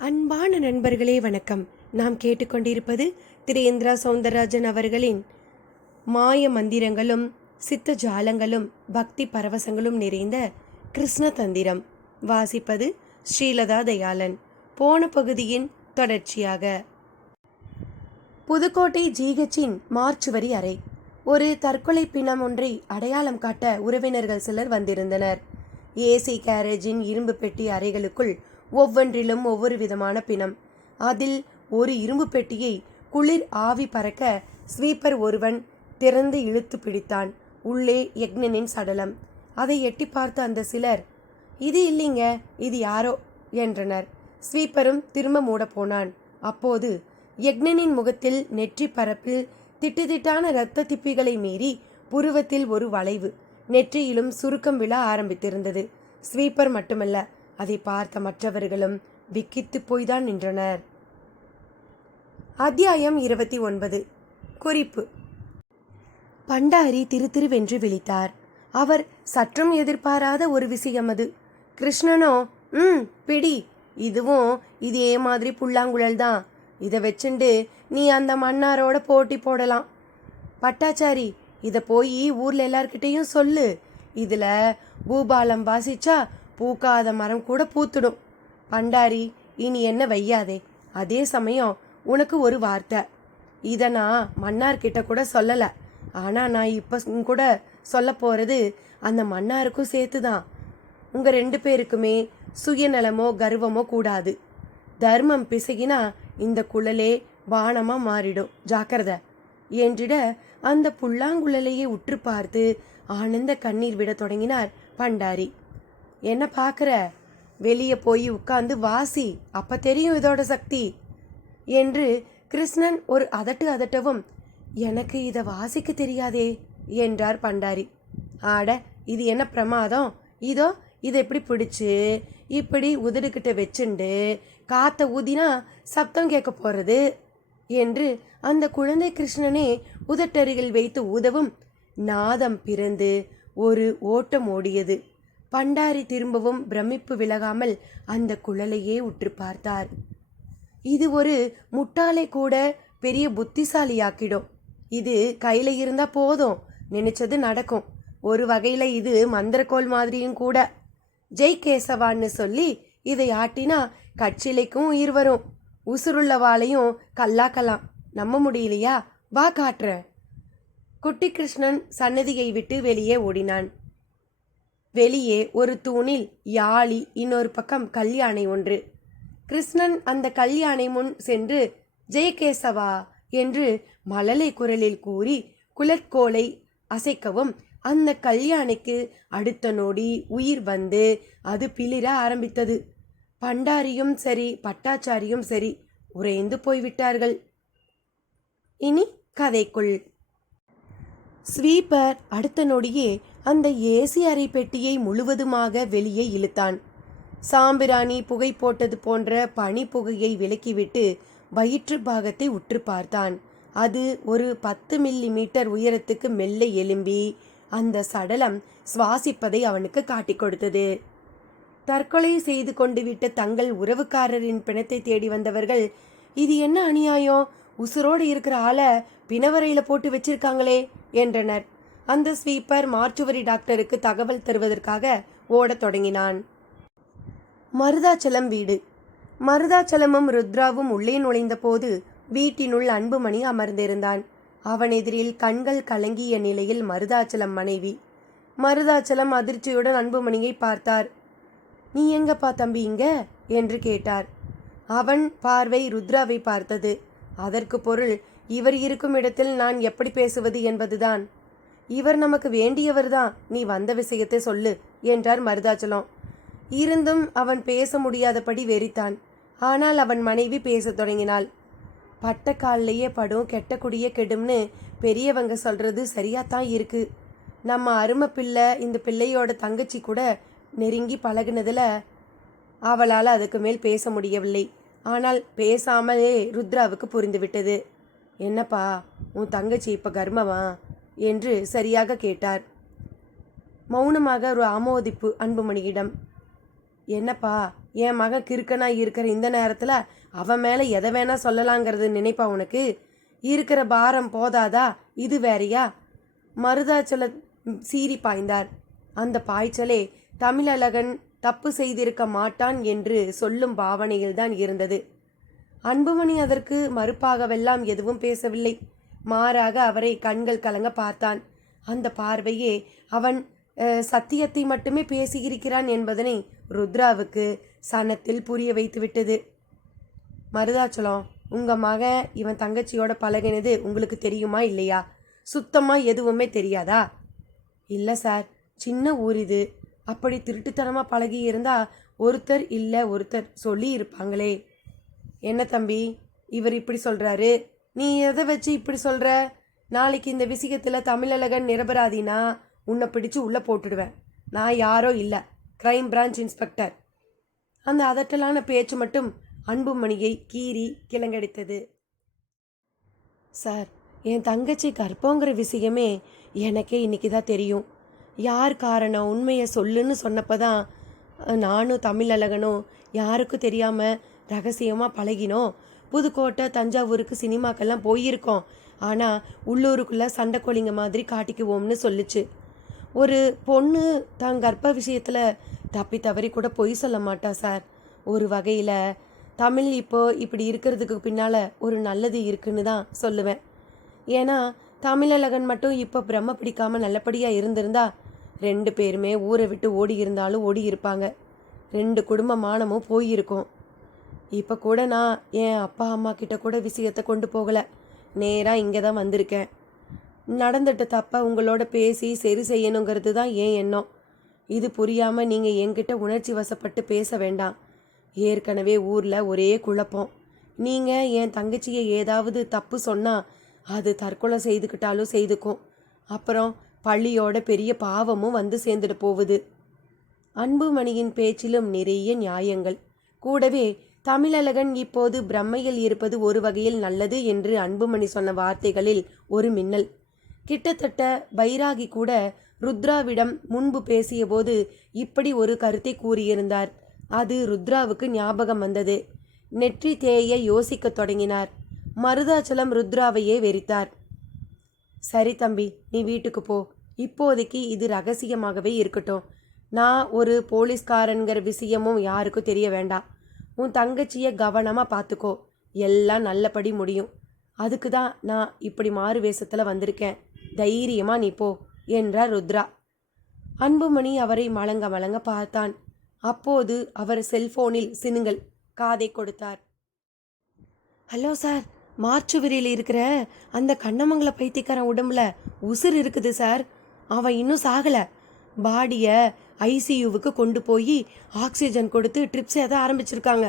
அன்பான நண்பர்களே வணக்கம். நாம் கேட்டுக்கொண்டிருப்பது திரேந்திரா சௌந்தரராஜன் அவர்களின் மாய மந்திரங்களும் சித்த ஜாலங்களும் பக்தி பரவசங்களும் நிறைந்த கிருஷ்ண தந்திரம். வாசிப்பது ஸ்ரீலதா தயாளன். போன பகுதியின் தொடர்ச்சியாக. புதுக்கோட்டை ஜிஹெச்சின் மார்ச்சுவரி அறை. ஒரு தற்கொலை பிணம் ஒன்றை அடையாளம் காட்ட உறவினர்கள் சிலர் வந்திருந்தனர். ஏசி கேரேஜின் இரும்பு பெட்டி அறைகளுக்குள் ஒவ்வொன்றிலும் ஒவ்வொரு விதமான பிணம். அதில் ஒரு இரும்பு பெட்டியை குளிர் ஆவி பறக்க ஸ்வீப்பர் ஒருவன் திறந்து இழுத்து பிடித்தான். உள்ளே யக்ஞனின் சடலம். அதை எட்டி பார்த்த அந்த சிலர், இது இல்லைங்க, இது யாரோ என்றனர். ஸ்வீப்பரும் திரும்ப மூட போனான். அப்போது யக்ஞனின் முகத்தில் நெற்றி பரப்பில் திட்டுத்திட்டான இரத்த திப்பிகளை மீறி புருவத்தில் ஒரு வளைவு, நெற்றியிலும் சுருக்கம் விழ ஆரம்பித்திருந்தது. ஸ்வீப்பர் மட்டுமல்ல, அதை பார்த்த மற்றவர்களும் விக்கித்து போய்தான் நின்றனர். அத்தியாயம் 29. குறிப்பு. பண்டாரி திருத்திருவென்று விழித்தார். அவர் சற்றும் எதிர்பாராத ஒரு விஷயம் அது. கிருஷ்ணனோ, பிடி, இதுவும் இதே மாதிரி புல்லாங்குழல் தான், இதை வச்சுண்டு நீ அந்த மன்னாரோட போட்டி போடலாம். பட்டாச்சாரி, இதை போய் ஊர்ல எல்லார்கிட்டையும் சொல்லு. இதுல பூபாலம் வாசிச்சா பூக்காத மரம் கூட பூத்துடும். பண்டாரி, இனி என்ன வையாதே. அதே சமயம் உனக்கு ஒரு வார்த்தை. இதை நான் மன்னார்கிட்ட கூட சொல்லலை, ஆனால் நான் இப்போ கூட சொல்ல போகிறது அந்த மன்னாருக்கும் சேர்த்து தான். உங்கள் 2 பேருக்குமே சுயநலமோ கர்வமோ கூடாது. தர்மம் பிசகினா இந்த குழலே வானமாக மாறிடும், ஜாக்கிரதை என்றிட அந்த புல்லாங்குழலையே உற்று பார்த்து ஆனந்த கண்ணீர் விட தொடங்கினார் பண்டாரி. என்ன பார்க்குற? வெளியே போய் உட்கார்ந்து வாசி, அப்ப தெரியும் இதோட சக்தி என்று கிருஷ்ணன் ஒரு அதட்டவும், எனக்கு இதை வாசிக்க தெரியாதே என்றார் பண்டாரி. ஆட, இது என்ன பிரமாதம்? இதோ இதை எப்படி பிடிச்சு இப்படி உதடுகிட்ட வச்சுண்டு காத்த ஊதினா சப்தம் கேட்க போறது என்று அந்த குழந்தை கிருஷ்ணனே உதட்டருகில் வைத்து ஊதவும் நாதம் பிறந்து ஒரு ஓட்டம் ஓடியது. பண்டாரி திரும்பவும் பிரமிப்பு விலகாமல் அந்த குழலையே உற்று பார்த்தார். இது ஒரு முட்டாளை கூட பெரிய புத்திசாலியாக்கிடும். இது கையில இருந்தா போதும், நினைச்சது நடக்கும். ஒரு வகையில இது மந்திரக்கோள் மாதிரியும் கூட. ஜெய் கேசவான்னு சொல்லி இதை ஆட்டினா கட்சிலைக்கும் உயிர் வரும். உசுருள்ளவாளையும் கல்லாக்கலாம். நம்ப முடியலையா? வா காட்டுறேன். குட்டி கிருஷ்ணன் சன்னதியை விட்டு வெளியே ஓடினான். வெளியே ஒரு தூணில் யாழி, இன்னொரு பக்கம் கல்யாணை ஒன்று. கிருஷ்ணன் அந்த கல்யாணை முன் சென்று ஜெயகேசவா என்று மழலை குரலில் கூறி குலற்கோலை அசைக்கவும் அந்த கல்யாணைக்கு அடுத்த நொடி உயிர் வந்து அது பிளிர ஆரம்பித்தது. பண்டாரியும் சரி பட்டாச்சாரியும் சரி உறைந்து போய்விட்டார்கள். இனி கதைக்குள். ஸ்வீப்பர் அடுத்த நொடியே அந்த ஏசி அறை பெட்டியை முழுவதுமாக வெளியே இழுத்தான். சாம்பிராணி புகை போட்டது போன்ற பனி புகையை விலக்கிவிட்டு வயிற்று பாகத்தை உற்று பார்த்தான். அது ஒரு 10 மில்லிமீட்டர் உயரத்துக்கு மெல்ல எலும்பி அந்த சடலம் சுவாசிப்பதை அவனுக்கு காட்டிக் கொடுத்தது. தற்கொலை செய்து கொண்டு விட்ட தங்கள் உறவுக்காரரின் பிணத்தை தேடி வந்தவர்கள், இது என்ன அநியாயம், உசுரோடு இருக்கிற ஆளை பிணவரையில போட்டு வச்சிருக்காங்களே என்றனர். அந்த ஸ்வீப்பர் மார்ச்சுவரி டாக்டருக்கு தகவல் தருவதற்காக ஓடத் தொடங்கினான். மருதாச்சலம் வீடு. மருதாச்சலமும் ருத்ராவும் உள்ளே நுழைந்த போது வீட்டினுள் அன்புமணி அமர்ந்திருந்தான். அவன் எதிரில் கண்கள் கலங்கிய நிலையில் மருதாச்சலம் மனைவி. மருதாச்சலம் அதிர்ச்சியுடன் அன்புமணியை பார்த்தார். நீ எங்கப்பா தம்பி இங்க என்று கேட்டார். அவன் பார்வை ருத்ராவை பார்த்தது. அதற்கு பொருள், இவர் இருக்கும் இடத்தில் நான் எப்படி பேசுவது என்பதுதான். இவர் நமக்கு வேண்டியவர்தான், நீ வந்த விஷயத்தை சொல்லு என்றார் மருதாச்சலம். இருந்தும் அவன் பேச முடியாதபடி வெறித்தான். ஆனால் அவன் மனைவி பேசத் தொடங்கினாள். பட்ட காலிலேயே படும், கெட்ட குடியே கெடும்னு பெரியவங்க சொல்றது சரியாத்தான் இருக்கு. நம்ம அருமை பிள்ளை இந்த பிள்ளையோட தங்கச்சி கூட நெருங்கி பழகினதுல அவளால் அதுக்கு மேல் பேச முடியவில்லை. ஆனால் பேசாமலே ருத்ராவுக்கு புரிந்துவிட்டது. என்னப்பா, உன் தங்கச்சி இப்ப கர்ப்பமா என்று சரியாக கேட்டார். மௌனமாக ஒரு ஆமோதிப்பு அன்புமணியிடம். என்னப்பா என் மகன் கிறுக்கனா இருக்கிற இந்த நேரத்தில் அவன் மேலே எதை வேணா சொல்லலாங்கிறது நினைப்பா உனக்கு? இருக்கிற பாரம் போதாதா? இது வேறையா? மருதாச்சல சீறி பாய்ந்தார். அந்த பாய்ச்சலே தமிழழகன் தப்பு செய்திருக்க மாட்டான் என்று சொல்லும் பாவனையில்தான் இருந்தது. அன்புமணி அதற்கு மறுப்பாகவெல்லாம் எதுவும் பேசவில்லை. மாறாக அவரை கண்கள் கலங்க பார்த்தான். அந்த பார்வையே அவன் சத்தியத்தை மட்டுமே பேசியிருக்கிறான் என்பதனை ருத்ராவுக்கு சனத்தில் புரிய வைத்து விட்டது. மருதாச்சலம், உங்கள் மகன் இவன் தங்கச்சியோட பழகினது உங்களுக்கு தெரியுமா இல்லையா? சுத்தமாக எதுவுமே தெரியாதா? இல்லை சார், சின்ன ஊர் இது. அப்படி திருட்டுத்தனமாக பழகி இருந்தால் ஒருத்தர் இல்லை ஒருத்தர் சொல்லி இருப்பாங்களே. என்ன தம்பி, இவர் இப்படி சொல்கிறாரு, நீ எதை வச்சு இப்படி சொல்கிற? நாளைக்கு இந்த விஷயத்தில் தமிழழகன் நிரபராதினா உன்னை பிடிச்சு உள்ளே போட்டுடுவேன். நான் யாரோ இல்லை, கிரைம் பிரான்ச் இன்ஸ்பெக்டர். அந்த அதட்டலான பேச்சு மட்டும் அன்புமணியை கீறி கிளங்கடித்தது. சார், என் தங்கச்சி கற்போங்கிற விஷயமே எனக்கே இன்னைக்கு தான் தெரியும். யார் காரணம், உண்மையை சொல்லுன்னு சொன்னப்போ தான் நானும் தமிழழகனும் யாருக்கும் தெரியாமல் ரகசியமாக பழகினோம். புதுக்கோட்டை தஞ்சாவூருக்கு சினிமாக்கெல்லாம் போயிருக்கோம். ஆனால் உள்ளூருக்குள்ளே சண்டைக்கோழிங்க மாதிரி காட்டிக்குவோம்னு சொல்லிச்சு. ஒரு பொண்ணு தான் கர்ப்ப விஷயத்தில் தப்பி தவறி கூட பொய் சொல்ல மாட்டா சார். ஒரு வகையில் தமிழ் இப்போ இப்படி இருக்கிறதுக்கு பின்னால் ஒரு நல்லது இருக்குன்னு தான் சொல்லுவேன். ஏன்னா தமிழழகன் மட்டும் இப்போ பிரம்ம பிடிக்காமல் நல்லபடியாக இருந்திருந்தா 2 பேருமே ஊரை விட்டு ஓடி இருந்தாலும் ஓடி இருப்பாங்க. 2 குடும்ப மானமும் போயிருக்கும். இப்போ கூட நான் என் அப்பா அம்மா கிட்ட கூட விஷயத்தை கொண்டு போகலை. நேராக இங்கே தான் வந்திருக்கேன். நடந்துட்ட தப்ப உங்களோட பேசி சரி செய்யணுங்கிறது தான் என் எண்ணம். இது புரியாமல் நீங்கள் என்கிட்ட உணர்ச்சி வசப்பட்டு பேச வேண்டாம். ஏற்கனவே ஊரில் ஒரே குழப்பம். நீங்கள் என் தங்கச்சியை ஏதாவது தப்பு சொன்னால் அது தற்கொலை செய்துக்கிட்டாலும் செய்துக்கும். அப்புறம் பள்ளியோட பெரிய பாவமும் வந்து சேர்ந்துட்டு போகுது. அன்புமணியின் பேச்சிலும் நிறைய நியாயங்கள். கூடவே தமிழழகன் இப்போது பிரம்மையில் இருப்பது ஒரு வகையில் நல்லது என்று அன்புமணி சொன்ன வார்த்தைகளில் ஒரு மின்னல். கிட்டத்தட்ட பைராகி கூட ருத்ராவிடம் முன்பு பேசிய போது இப்படி ஒரு கருத்தை கூறியிருந்தார். அது ருத்ராவுக்கு ஞாபகம் வந்தது. நெற்றி தேய யோசிக்க தொடங்கினார். மருதாச்சலம் ருத்ராவையே வெறித்தார். சரி தம்பி, நீ வீட்டுக்கு போ. இப்போதைக்கு இது ரகசியமாகவே இருக்கட்டும். நான் ஒரு போலீஸ்காரன்கிற விஷயமும் யாருக்கும் தெரிய வேண்டாம். உன் தங்கச்சியை கவனமாக பார்த்துக்கோ. எல்லாம் நல்லபடி முடியும். அதுக்கு தான் நான் இப்படி மாறு வேஷத்தில் வந்திருக்கேன். தைரியமாக நீ போ என்றார் ருத்ரா. அன்புமணி அவரை மலங்க மலங்க பார்த்தான். அப்போது அவர் செல்போனில் சினுங்கள் காதை கொடுத்தார். ஹலோ சார், மார்ச்சுவரியில் இருக்கிற அந்த கண்ணமங்கல பைத்தியக்காரன் உடம்புல உசுர் இருக்குது சார். அவன் இன்னும் சாகலை. பாடியை ஐசியூவுக்கு கொண்டு போய் ஆக்சிஜன் கொடுத்து ட்ரிப்ஸ் எதை ஆரம்பிச்சிருக்காங்க.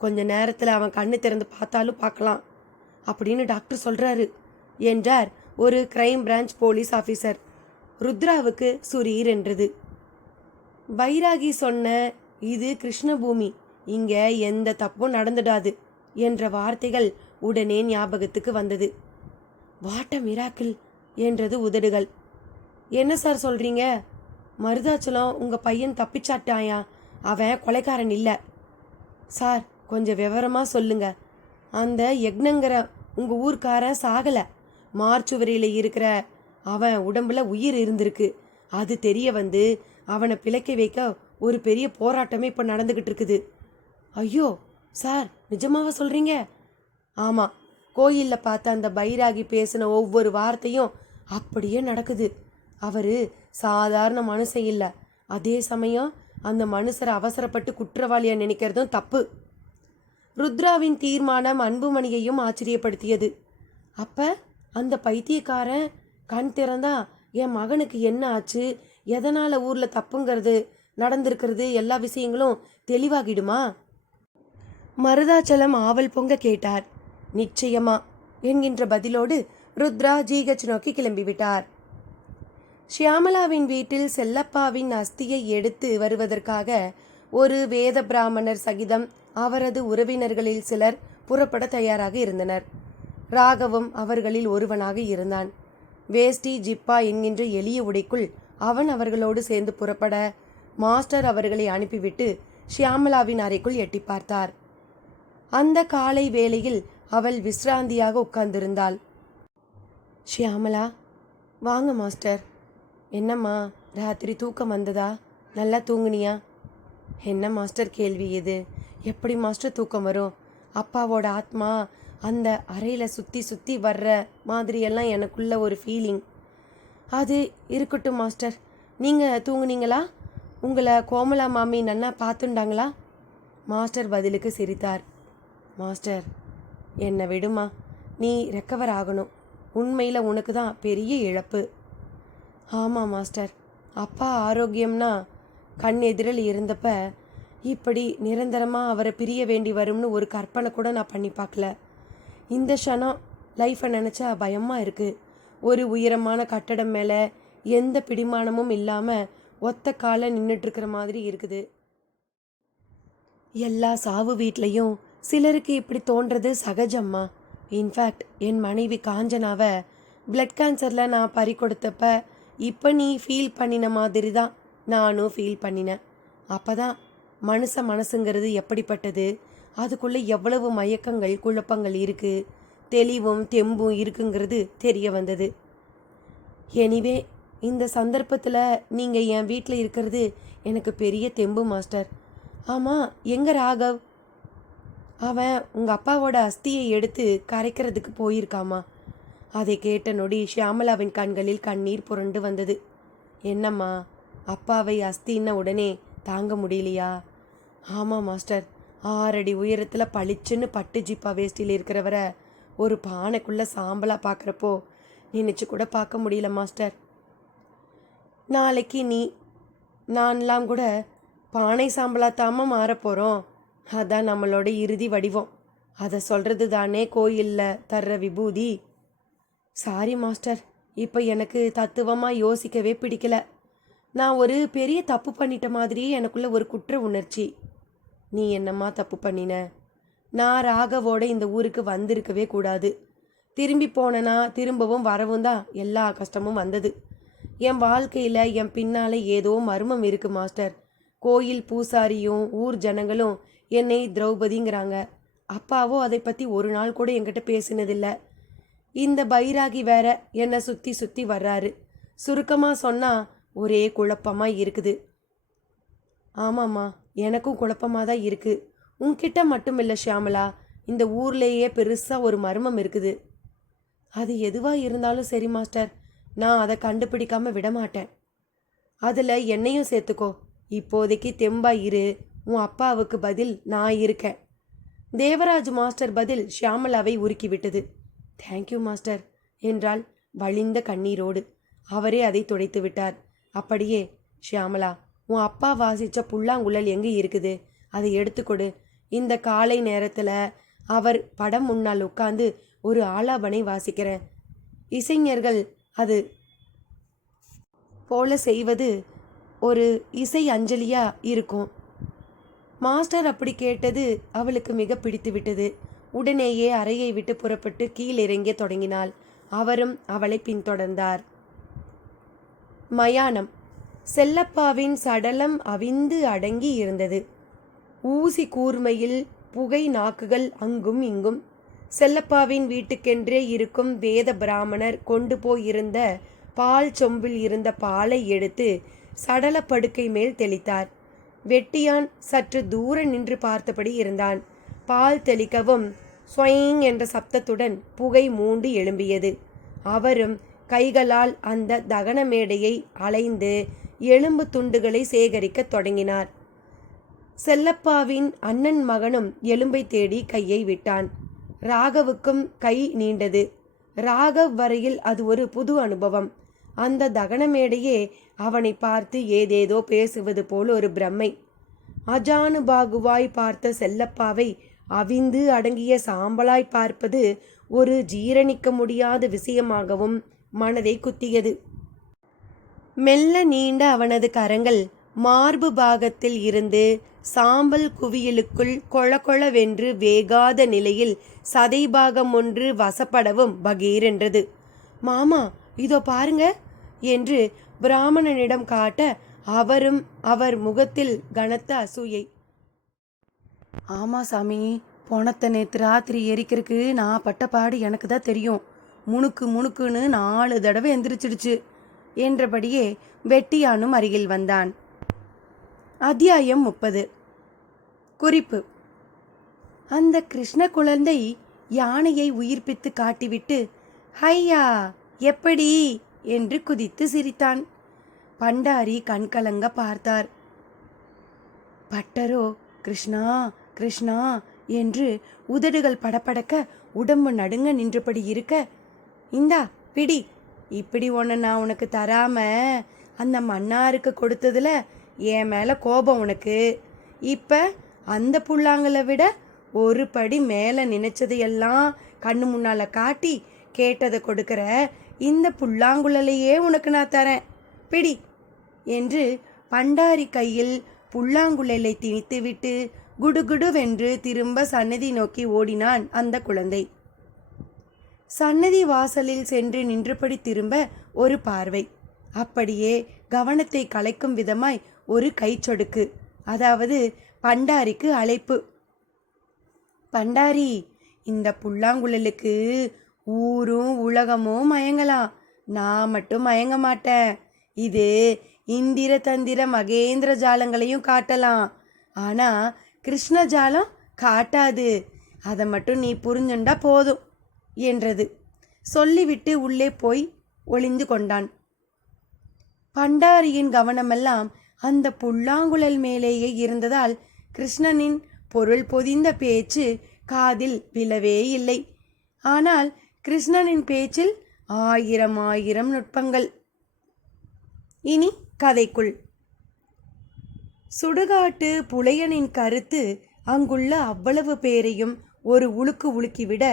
கொஞ்ச நேரத்தில் அவன் கண்ணு திறந்து பார்த்தாலும் பார்க்கலாம் அப்படின்னு டாக்டர் சொல்கிறாரு என்றார் ஒரு கிரைம் பிரான்ச் போலீஸ் ஆஃபீஸர். ருத்ராவுக்கு சுரீர் என்றது. பைராகி சொன்ன இது கிருஷ்ணபூமி, இங்கே எந்த தப்பும் நடந்துடாது என்ற வார்த்தைகள் உடனே ஞாபகத்துக்கு வந்தது. வாட் அ மிராக்கிள் என்றது உதடுகள். என்ன சார் சொல்கிறீங்க? மருதாச்சலம் உங்கள் பையன் தப்பிச்சாட்டாயா? அவன் கொலைக்காரன் இல்லை. சார், கொஞ்சம் விவரமாக சொல்லுங்க. அந்த யக்னங்கிற உங்கள் ஊர்க்காரன் சாகலை. மார்ச்சுவரியில் இருக்கிற அவன் உடம்புல உயிர் இருந்திருக்கு. அது தெரிய வந்து அவனை பிழைக்க வைக்க ஒரு பெரிய போராட்டமே இப்போ நடந்துக்கிட்டு இருக்குது. ஐயோ சார், நிஜமாவா சொல்கிறீங்க? ஆமாம், கோயிலில் பார்த்த அந்த பைராகி பேசின ஒவ்வொரு வார்த்தையும் அப்படியே நடக்குது. அவர் சாதாரண மனுஷன் இல்லை. அதே சமயம் அந்த மனுஷரை அவசரப்பட்டு குற்றவாளியை நினைக்கிறதும் தப்பு. ருத்ராவின் தீர்மானம் அன்புமணியையும் ஆச்சரியப்படுத்தியது. அப்போ அந்த பைத்தியக்காரன் கண் திறந்தா என் மகனுக்கு என்ன ஆச்சு, எதனால் ஊரில் தப்புங்கிறது நடந்திருக்கிறது எல்லா விஷயங்களும் தெளிவாகிடுமா? மருதாச்சலம் ஆவல் பொங்க கேட்டார். நிச்சயமா என்கின்ற பதிலோடு ருத்ரா ஜிஹெச் நோக்கி கிளம்பிவிட்டார். ஷியாமலாவின் வீட்டில் செல்லப்பாவின் அஸ்தியை எடுத்து வருவதற்காக ஒரு வேத பிராமணர் சகிதம் அவரது உறவினர்களில் சிலர் புறப்பட தயாராக இருந்தனர். ராகவும் அவர்களில் ஒருவனாக இருந்தான். வேஷ்டி ஜிப்பா என்கின்ற எளிய உடைக்குள் அவன் அவர்களோடு சேர்ந்து புறப்பட மாஸ்டர் அவர்களை அனுப்பிவிட்டு ஷியாமளாவின் அறைக்குள் எட்டி பார்த்தார். அந்த காலை வேளையில் அவள் விசிராந்தியாக உட்கார்ந்திருந்தாள். ஷியாமளா, வாங்க மாஸ்டர். என்னம்மா, ராத்திரி தூக்கம் வந்ததா? நல்லா தூங்குனியா? என்ன மாஸ்டர் கேள்வி இது? எப்படி மாஸ்டர் தூக்கம் வரும்? அப்பாவோட ஆத்மா அந்த அறையில் சுற்றி சுற்றி வர்ற மாதிரியெல்லாம் எனக்குள்ள ஒரு ஃபீலிங். அது இருக்கட்டும் மாஸ்டர். நீங்கள் தூங்குனீங்களா? உங்களை கோமலா மாமி நன்னா பார்த்துண்டாங்களா? மாஸ்டர் பதிலுக்கு சிரித்தார். மாஸ்டர், என்னை விடுமா, நீ ரெக்கவர் ஆகணும். உண்மையில் உனக்கு தான் பெரிய இழப்பு. ஆமாம் மாஸ்டர், அப்பா ஆரோக்கியம்னா கண் எதிரில் இருந்தப்ப இப்படி நிரந்தரமாக அவரை பிரிய வேண்டி வரும்னு ஒரு கற்பனை கூட நான் பண்ணி பார்க்கல. இந்த க்ஷணம் லைஃப்பை நினச்சா பயமாக இருக்குது. ஒரு உயரமான கட்டடம் மேலே எந்த பிடிமானமும் இல்லாமல் ஒத்த காலை நின்றுட்டுருக்கிற மாதிரி இருக்குது. எல்லா சாவு வீட்லேயும் சிலருக்கு இப்படி தோன்றது சகஜம்மா. இன்ஃபேக்ட் என் மனைவி காஞ்சனாவை பிளட் கேன்சரில் நான் பறி கொடுத்தப்ப இப்போ நீ ஃபீல் பண்ணின மாதிரி தான் நானும் ஃபீல் பண்ணினேன். அப்போ தான் மனசுங்கிறது எப்படிப்பட்டது, அதுக்குள்ளே எவ்வளவு மயக்கங்கள் குழப்பங்கள் இருக்குது, தெளிவும் தெம்பும் இருக்குங்கிறது தெரிய வந்தது. எனிவே, இந்த சந்தர்ப்பத்தில் நீங்கள் என் வீட்டில் இருக்கிறது எனக்கு பெரிய தெம்பு மாஸ்டர். ஆமாம், எங்கே ராகவ்? அவன் உங்கள் அப்பாவோட அஸ்தியை எடுத்து கரைக்கிறதுக்கு போயிருக்காமா. அதை கேட்ட நொடி ஷியாமளாவின் கண்களில் கண்ணீர் புரண்டு வந்தது. என்னம்மா, அப்பாவை அஸ்தின்ன உடனே தாங்க முடியலையா? ஆமாம் மாஸ்டர், 6 அடி உயரத்தில் பளிச்சுன்னு பட்டு ஜிப்பா வேஸ்டியில் இருக்கிறவரை ஒரு பானைக்குள்ளே சாம்பலாக பார்க்குறப்போ நினச்சி கூட பார்க்க முடியல மாஸ்டர். நாளைக்கு நான்லாம் கூட பானை சாம்பலாத்தாம மாறப்போகிறோம். அதான் நம்மளோட இறுதி வடிவம். அதை சொல்கிறது தானே கோயிலில் தர்ற விபூதி. சாரி மாஸ்டர், இப்போ எனக்கு தத்துவமாக யோசிக்கவே பிடிக்கல. நான் ஒரு பெரிய தப்பு பண்ணிட்ட மாதிரியே எனக்குள்ள ஒரு குற்ற உணர்ச்சி. நீ என்னம்மா தப்பு பண்ணின? நான் ராகவோட இந்த ஊருக்கு வந்திருக்கவே கூடாது. திரும்பி போனேன்னா திரும்பவும் வரவும் தான் எல்லா கஷ்டமும் வந்தது. என் வாழ்க்கையில் என் பின்னால் ஏதோ மர்மம் இருக்குது மாஸ்டர். கோயில் பூசாரியும் ஊர் ஜனங்களும் என்னை திரௌபதிங்கிறாங்க. அப்பாவோ அதை பற்றி ஒரு நாள் கூட என்கிட்ட பேசினதில்லை. இந்த பைராகி வேற என்னை சுற்றி சுற்றி வர்றாரு. சுருக்கமாக சொன்னால் ஒரே குழப்பமாக இருக்குது. ஆமாம்மா, எனக்கும் குழப்பமாக தான் இருக்குது. உன்கிட்ட மட்டும் இல்லை ஷியாமளா, இந்த ஊர்லேயே பெருசாக ஒரு மர்மம் இருக்குது. அது எதுவாக இருந்தாலும் சரி மாஸ்டர், நான் அதை கண்டுபிடிக்காமல் விடமாட்டேன். அதில் என்னையும் சேர்த்துக்கோ. இப்போதைக்கு தெம்பா இரு. உன் அப்பாவுக்கு பதில் நான் இருக்கேன். தேவராஜ் மாஸ்டர் பதில் ஷியாமளாவை உருக்கிவிட்டது. தேங்க்யூ மாஸ்டர் என்றாள் வழிந்த கண்ணீரோடு. அவரே அதை துடைத்து விட்டார். அப்படியே, ஷியாமளா, உன் அப்பா வாசித்த புல்லாங்குழல் எங்கே இருக்குது? அதை எடுத்துக்கொடு. இந்த காலை நேரத்தில் அவர் படம் முன்னால் உட்காந்து ஒரு ஆலாபனை வாசிக்கிறேன். இசைஞர்கள் அது போல செய்வது ஒரு இசை அஞ்சலியா இருக்கும். மாஸ்டர் அப்படி கேட்டது அவளுக்கு மிக பிடித்து விட்டது. உடனேயே அறையை விட்டு புறப்பட்டு கீழிறங்க தொடங்கினாள். அவரும் அவளை பின்தொடர்ந்தார். மயானம். செல்லப்பாவின் சடலம் அவிந்து அடங்கி இருந்தது. ஊசி கூர்மையில் புகை நாக்குகள் அங்கும் இங்கும். செல்லப்பாவின் வீட்டுக்கென்றே இருக்கும் வேத பிராமணர் கொண்டு போயிருந்த பால் சொம்பில் இருந்த பாலை எடுத்து சடல படுக்கை மேல் தெளித்தார். வெட்டியான் சற்று தூர நின்று பார்த்தபடி இருந்தான். பால் தெளிக்கவும் ஸ்வைங் என்ற சப்தத்துடன் புகை மூண்டு எழும்பியது. அவரும் கைகளால் அந்த தகன மேடையை அலைந்து எலும்பு துண்டுகளை சேகரிக்க தொடங்கினார். செல்லப்பாவின் அண்ணன் மகனும் எலும்பை தேடி கையை விட்டான். ராகவுக்கும் கை நீண்டது. ராகவ் வரையில் அது ஒரு புது அனுபவம். அந்த தகன மேடையே அவனை பார்த்து ஏதேதோ பேசுவது போல் ஒரு பிரம்மை. அஜானுபாகுவாய் பார்த்த செல்லப்பாவை அவிந்து அடங்கிய சாம்பலாய் பார்ப்பது ஒரு ஜீரணிக்க முடியாத விஷயமாகவும் மனதை குத்தியது. மெல்ல நீண்ட அவனது கரங்கள் மார்பு பாகத்தில் இருந்து சாம்பல் குவியலுக்குள் கொழகொழவென்று வேகாத நிலையில் சதைபாகம் ஒன்று வசப்படவும் பகீரென்றது. மாமா, இதோ பாருங்க என்று பிராமணனிடம் காட்ட அவரும் அவர் முகத்தில் கனத்த அசூயை. ஆமாம் சாமி, பொணத்தை நேற்று ராத்திரி எரிக்கிறதுக்கு நான் பட்ட பாடு எனக்கு தான் தெரியும். முணுக்கு முணுக்குன்னு 4 தடவை எந்திரிச்சிடுச்சு என்றபடியே வெட்டியானும் அருகில் வந்தான். அத்தியாயம் 30. குறிப்பு: அந்த கிருஷ்ண குழந்தை யானையை உயிர்ப்பித்து காட்டிவிட்டு ஹையா எப்படி என்று குதித்து சிரித்தான். பண்டாரி கண்கலங்க பார்த்தார். பட்டரோ கிருஷ்ணா கிருஷ்ணா என்று உதடுகள் படபடக்க உடம்பு நடுங்க நின்றபடி இருக்க, இந்தா பிடி, இப்படி ஒன்று நான் உனக்கு தராம அந்த மன்னாருக்கு கொடுத்ததுல என் மேலே கோபம் உனக்கு. இப்போ அந்த புல்லாங்களை விட ஒரு படி மேலே நினைச்சதையெல்லாம் கண்ணு முன்னால் காட்டி கேட்டதை கொடுக்குற இந்த புல்லாங்குழலையே உனக்கு நான் தரேன், பிடி என்று பண்டாரி கையில் புல்லாங்குழலை திணித்துவிட்டு குடுகுடுவென்று திரும்ப சன்னதி நோக்கி ஓடினான் அந்த குழந்தை. சன்னதி வாசலில் சென்று நின்றபடி திரும்ப ஒரு பார்வை, அப்படியே கவனத்தை கலைக்கும் விதமாய் ஒரு கைச்சொடுக்கு, அதாவது பண்டாரிக்கு அழைப்பு. பண்டாரி, இந்த புல்லாங்குழலுக்கு ஊரும் உலகமும் மயங்கலாம், நான் மட்டும் மயங்க மாட்டேன். இது இந்திர தந்திர மகேந்திர ஜாலங்களையும் காட்டலாம், ஆனா கிருஷ்ண ஜாலம் காட்டாது. அதை மட்டும் நீ புரிஞ்சுண்டா போதும் என்றது. சொல்லிவிட்டு உள்ளே போய் ஒளிந்து கொண்டான். பண்டாரியின் கவனமெல்லாம் அந்த புல்லாங்குழல் மேலேயே இருந்ததால் கிருஷ்ணனின் பொருள் பொதிந்த பேச்சு காதில் விழவே இல்லை. ஆனால் கிருஷ்ணனின் பேச்சில் 1000 நுட்பங்கள். இனி கதைக்குள். சுடுகாட்டு புலையனின் கருத்து அங்குள்ள அவ்வளவு பேரையும் ஒரு உலுக்கு உலுக்கிவிட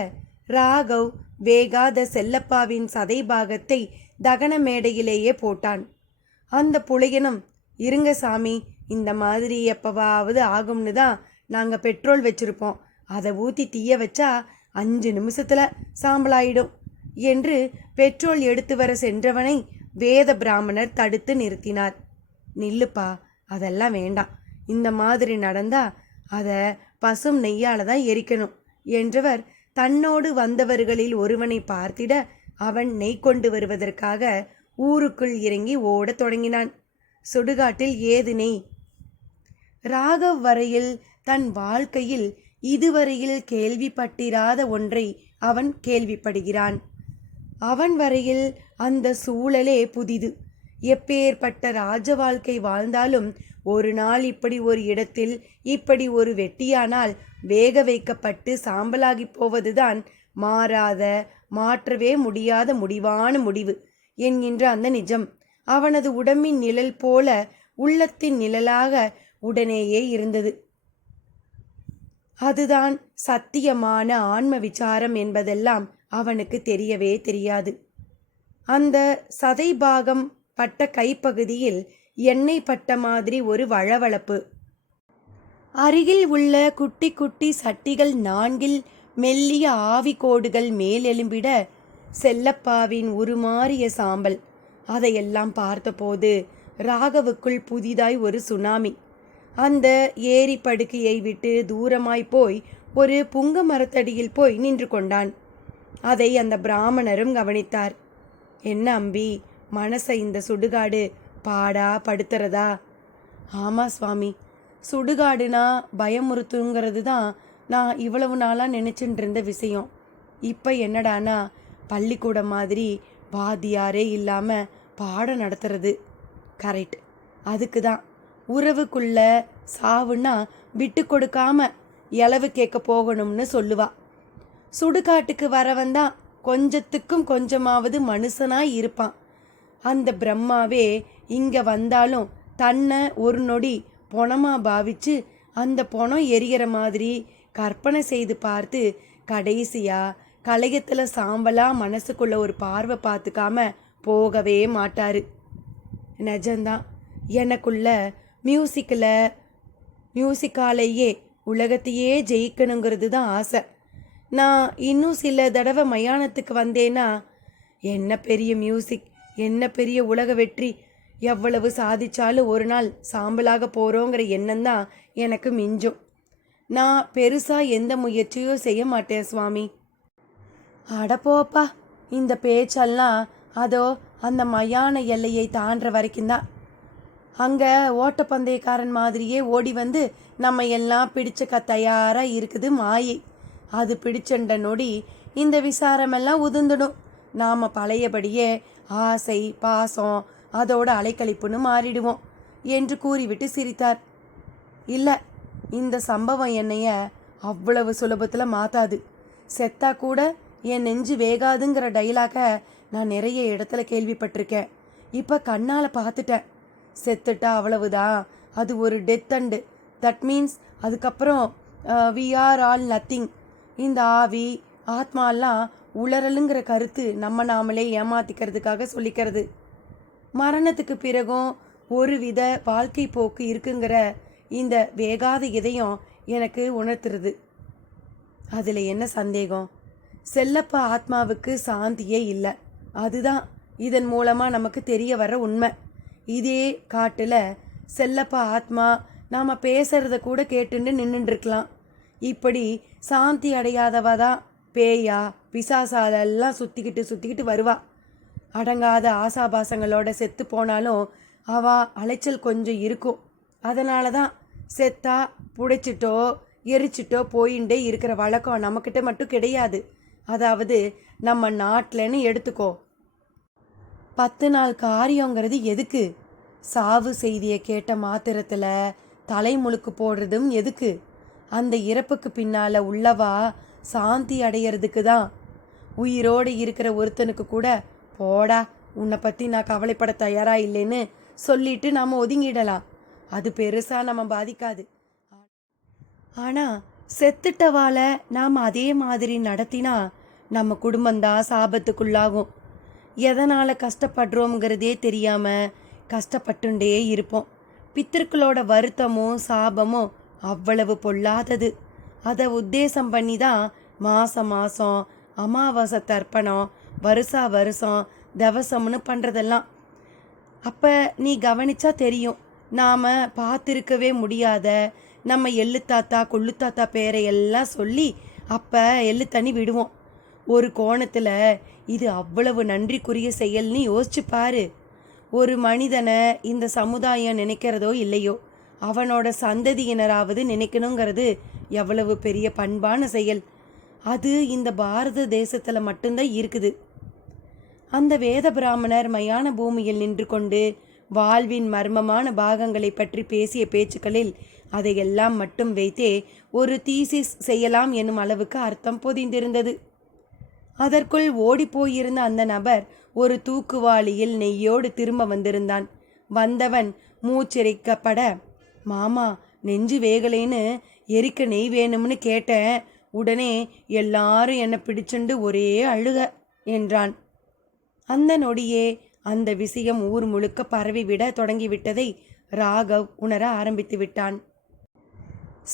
ராகவ் வேகாத செல்லப்பாவின் சதை பாகத்தை தகன மேடையிலேயே போட்டான். அந்த புலையனும், இருங்க சாமி, இந்த மாதிரி எப்பவாவது ஆகும்னு தான் நாங்கள் பெட்ரோல் வச்சிருப்போம், அதை ஊற்றி தீய வச்சா 5 நிமிஷத்தில் சாம்பலாயிடும் என்று பெட்ரோல் எடுத்து வர சென்றவனை வேத பிராமணர் தடுத்து நிறுத்தினார். நில்லுப்பா, அதெல்லாம் வேண்டாம், இந்த மாதிரி நடந்தா அதை பசும் நெய்யால தான் எரிக்கணும் என்றவர் தன்னோடு வந்தவர்களில் ஒருவனை பார்த்திட அவன் நெய் கொண்டு வருவதற்காக ஊருக்குள் இறங்கி ஓடத் தொடங்கினான். சுடுகாட்டில் ஏது நெய்? ராகவ் வரையில் தன் வாழ்க்கையில் இதுவரையில் கேள்விப்பட்டிராத ஒன்றை அவன் கேள்விப்படுகிறான். அவன் வரையில் அந்த சூழலே புதிது. எப்பேற்பட்ட ராஜ வாழ்க்கை வாழ்ந்தாலும் ஒரு நாள் இப்படி ஒரு இடத்தில் இப்படி ஒரு வெட்டியானால் வேக வைக்கப்பட்டு சாம்பலாகி போவதுதான் மாறாத, மாற்றவே முடியாத முடிவான முடிவு என்கின்ற அந்த நிஜம் அவனது உடம்பின் நிழல் போல உள்ளத்தின் நிழலாக உடனேயே இருந்தது. அதுதான் சத்தியமான ஆன்ம விசாரம் என்பதெல்லாம் அவனுக்கு தெரியவே தெரியாது. அந்த சதை பாகம் பட்ட கைப்பகுதியில் எண்ணெய் பட்ட மாதிரி ஒரு வழவழப்பு. அருகில் உள்ள குட்டி குட்டி சட்டிகள் 4 மெல்லிய ஆவி கோடுகள் மேலெலும்பிட செல்லப்பாவின் உருமாறிய சாம்பல். அதையெல்லாம் பார்த்தபோது ராகவுக்குள் புதிதாய் ஒரு சுனாமி. அந்த ஏரி படுக்கையை விட்டு தூரமாய் போய் ஒரு புங்க மரத்தடியில் போய் நின்று கொண்டான். அதை அந்த பிராமணரும் கவனித்தார். என்ன அம்பி, மனசை இந்த சுடுகாடு பாடா படுத்துறதா? ஆமா சுவாமி, சுடுகாடுனா பயமுறுத்துங்கிறது தான் நான் இவ்வளவு நாளாக நினச்சிட்டு இருந்த விஷயம். இப்போ என்னடானா பள்ளிக்கூடம் மாதிரி வாத்தியாரே இல்லாமல் பாடம் நடத்துறது. கரெக்ட். அதுக்கு தான் உறவுக்குள்ள சாவுன்னா விட்டு கொடுக்காம இளவு கேட்க போகணும்னு சொல்லுவா. சுடுகாட்டுக்கு வரவன் தான் கொஞ்சத்துக்கும் கொஞ்சமாவது மனுஷனாய் இருப்பான். அந்த பிரம்மாவே இங்கே வந்தாலும் தன்னை ஒரு நொடி பொணமா பாவிச்சு அந்த பொணம் எரிகிற மாதிரி கற்பனை செய்து பார்த்து கடைசியா கலையத்தில் சாம்பலா மனசுக்குள்ள ஒரு பார்வை பார்த்துக்காம போகவே மாட்டாரு. நிஜந்தான், எனக்குள்ள மியூசிக்காலேயே உலகத்தையே ஜெயிக்கணுங்கிறது தான் ஆசை. நான் இன்னும் சில தடவை மயானத்துக்கு வந்தேன்னா என்ன பெரிய மியூசிக், என்ன பெரிய உலக வெற்றி, எவ்வளவு சாதிச்சாலும் ஒரு நாள் சாம்பலாக போகிறோங்கிற எண்ணம் தான் எனக்கு மிஞ்சும். நான் பெருசா எந்த முயற்சியும் செய்ய மாட்டேன் சுவாமி. அடப்போப்பா, இந்த பேச்செல்லாம் அதோ அந்த மயான எல்லையை தாண்டுற வரைக்கும் தான். அங்கே ஓட்டப்பந்தயக்காரன் மாதிரியே ஓடி வந்து நம்ம எல்லாம் பிடிச்சுக்க தயாராக இருக்குது மாயை. அது பிடிச்சண்ட நொடி இந்த விசாரமெல்லாம் உதிர்ந்துடும். நாம் பழையபடியே ஆசை பாசம் அதோட அலைக்கழிப்புன்னு மாறிடுவோம் என்று கூறிவிட்டு சிரித்தார். இல்லை, இந்த சம்பவம் என்னைய அவ்வளவு சுலபத்தில் மாற்றாது. செத்தா கூட என் நெஞ்சு வேகாதுங்கிற டைலாக நான் நிறைய இடத்துல கேள்விப்பட்டிருக்கேன். இப்போ கண்ணால் பார்த்துட்டேன். செத்துட்டா அவ்வளவுதான், அது ஒரு டெத் அண்டு. தட் மீன்ஸ் அதுக்கப்புறம் வி ஆர் ஆல் நத்திங். இந்த ஆவி ஆத்மாலாம் உளறலுங்கிற கருத்து நம்ம நாமளே ஏமாத்திக்கிறதுக்காக சொல்லிக்கிறது. மரணத்துக்கு பிறகும் ஒரு வித வாழ்க்கை போக்கு இருக்குங்கிற இந்த வேகாத இதயம் எனக்கு உணர்த்துறது. அதில் என்ன சந்தேகம்? செல்லப்பா ஆத்மாவுக்கு சாந்தியே இல்லை. அதுதான் இதன் மூலமாக நமக்கு தெரிய வர உண்மை. இதே காட்டில் செல்லப்பா ஆத்மா நாம் பேசுகிறத கூட கேட்டுன்னு நின்றுட்டுருக்கலாம். இப்படி சாந்தி அடையாதவ தான் பேயா பிசாசாலெல்லாம் சுற்றிக்கிட்டு வருவா. அடங்காத ஆசாபாசங்களோட செத்து போனாலும் அலைச்சல் கொஞ்சம் இருக்கும். அதனால தான் செத்தா புடைச்சிட்டோ எரிச்சிட்டோ போயிண்டே இருக்கிற வழக்கம் நம்மக்கிட்ட மட்டும் கிடையாது. அதாவது நம்ம நாட்டிலன்னு எடுத்துக்கோ. 10 நாள் காரியங்கிறது எதுக்கு? சாவு செய்தியை கேட்ட மாத்திரத்தில் தலைமுழுக்கு போடுறதும் எதுக்கு? அந்த இறப்புக்கு பின்னால் உள்ளவா சாந்தி அடையிறதுக்கு தான். உயிரோடு இருக்கிற ஒருத்தனுக்கு கூட போடா, உன்னை பற்றி நான் கவலைப்பட தயாராக இல்லைன்னு சொல்லிட்டு நாம் ஒதுங்கிடலாம். அது பெருசாக நம்ம பாதிக்காது. ஆனால் செத்துட்டவாளை நாம் அதே மாதிரி நடத்தினா நம்ம குடும்பந்தான் சாபத்துக்குள்ளாகும். எதனால் கஷ்டப்படுறோங்கிறதே தெரியாமல் கஷ்டப்பட்டுண்டே இருப்போம். பித்திருக்களோட வருத்தமும் சாபமும் அவ்வளவு பொல்லாதது. அதை உத்தேசம் பண்ணி தான் மாதம் மாதம் அமாவாசை தர்ப்பணம் வருஷம் தவசம்னு பண்ணுறதெல்லாம். அப்போ நீ கவனிச்சா தெரியும், நாம் பார்த்துருக்கவே முடியாத நம்ம எள்ளு தாத்தா கொள்ளு தாத்தா பேரையெல்லாம் சொல்லி அப்போ எள்ளு தண்ணி விடுவோம். ஒரு கோணத்தில் இது அவ்வளவு நன்றிக்குரிய செயல்னு யோசிச்சு பாரு. ஒரு மனிதனை இந்த சமுதாயம் நினைக்கிறதோ இல்லையோ, அவனோட சந்ததியினராவது நினைக்கணுங்கிறது எவ்வளவு பெரிய பண்பான செயல். அது இந்த பாரத தேசத்தில் மட்டும்தான் இருக்குது. அந்த வேத பிராமணர் மயான பூமியில் நின்று கொண்டு வாழ்வின் மர்மமான பாகங்களை பற்றி பேசிய பேச்சுக்களில் அதையெல்லாம் மட்டும் வைத்தே ஒரு தீசிஸ் செய்யலாம் என்னும் அளவுக்கு அர்த்தம் பொதிந்திருந்தது. அதற்குள் ஓடிப்போயிருந்த அந்த நபர் ஒரு தூக்குவாளியில் நெய்யோடு திரும்ப வந்திருந்தான். வந்தவன் மூச்சிறைக்கப்பட, மாமா நெஞ்சு வேகலைன்னு எரிக்க நெய் வேணும்னு கேட்டேன். உடனே எல்லாரும் என்னை பிடிச்சுண்டு ஒரே அழுக என்றான். அந்த நொடியே அந்த விஷயம் ஊர் முழுக்க பரவிவிட தொடங்கிவிட்டதை ராகவ் உணர ஆரம்பித்து விட்டான்.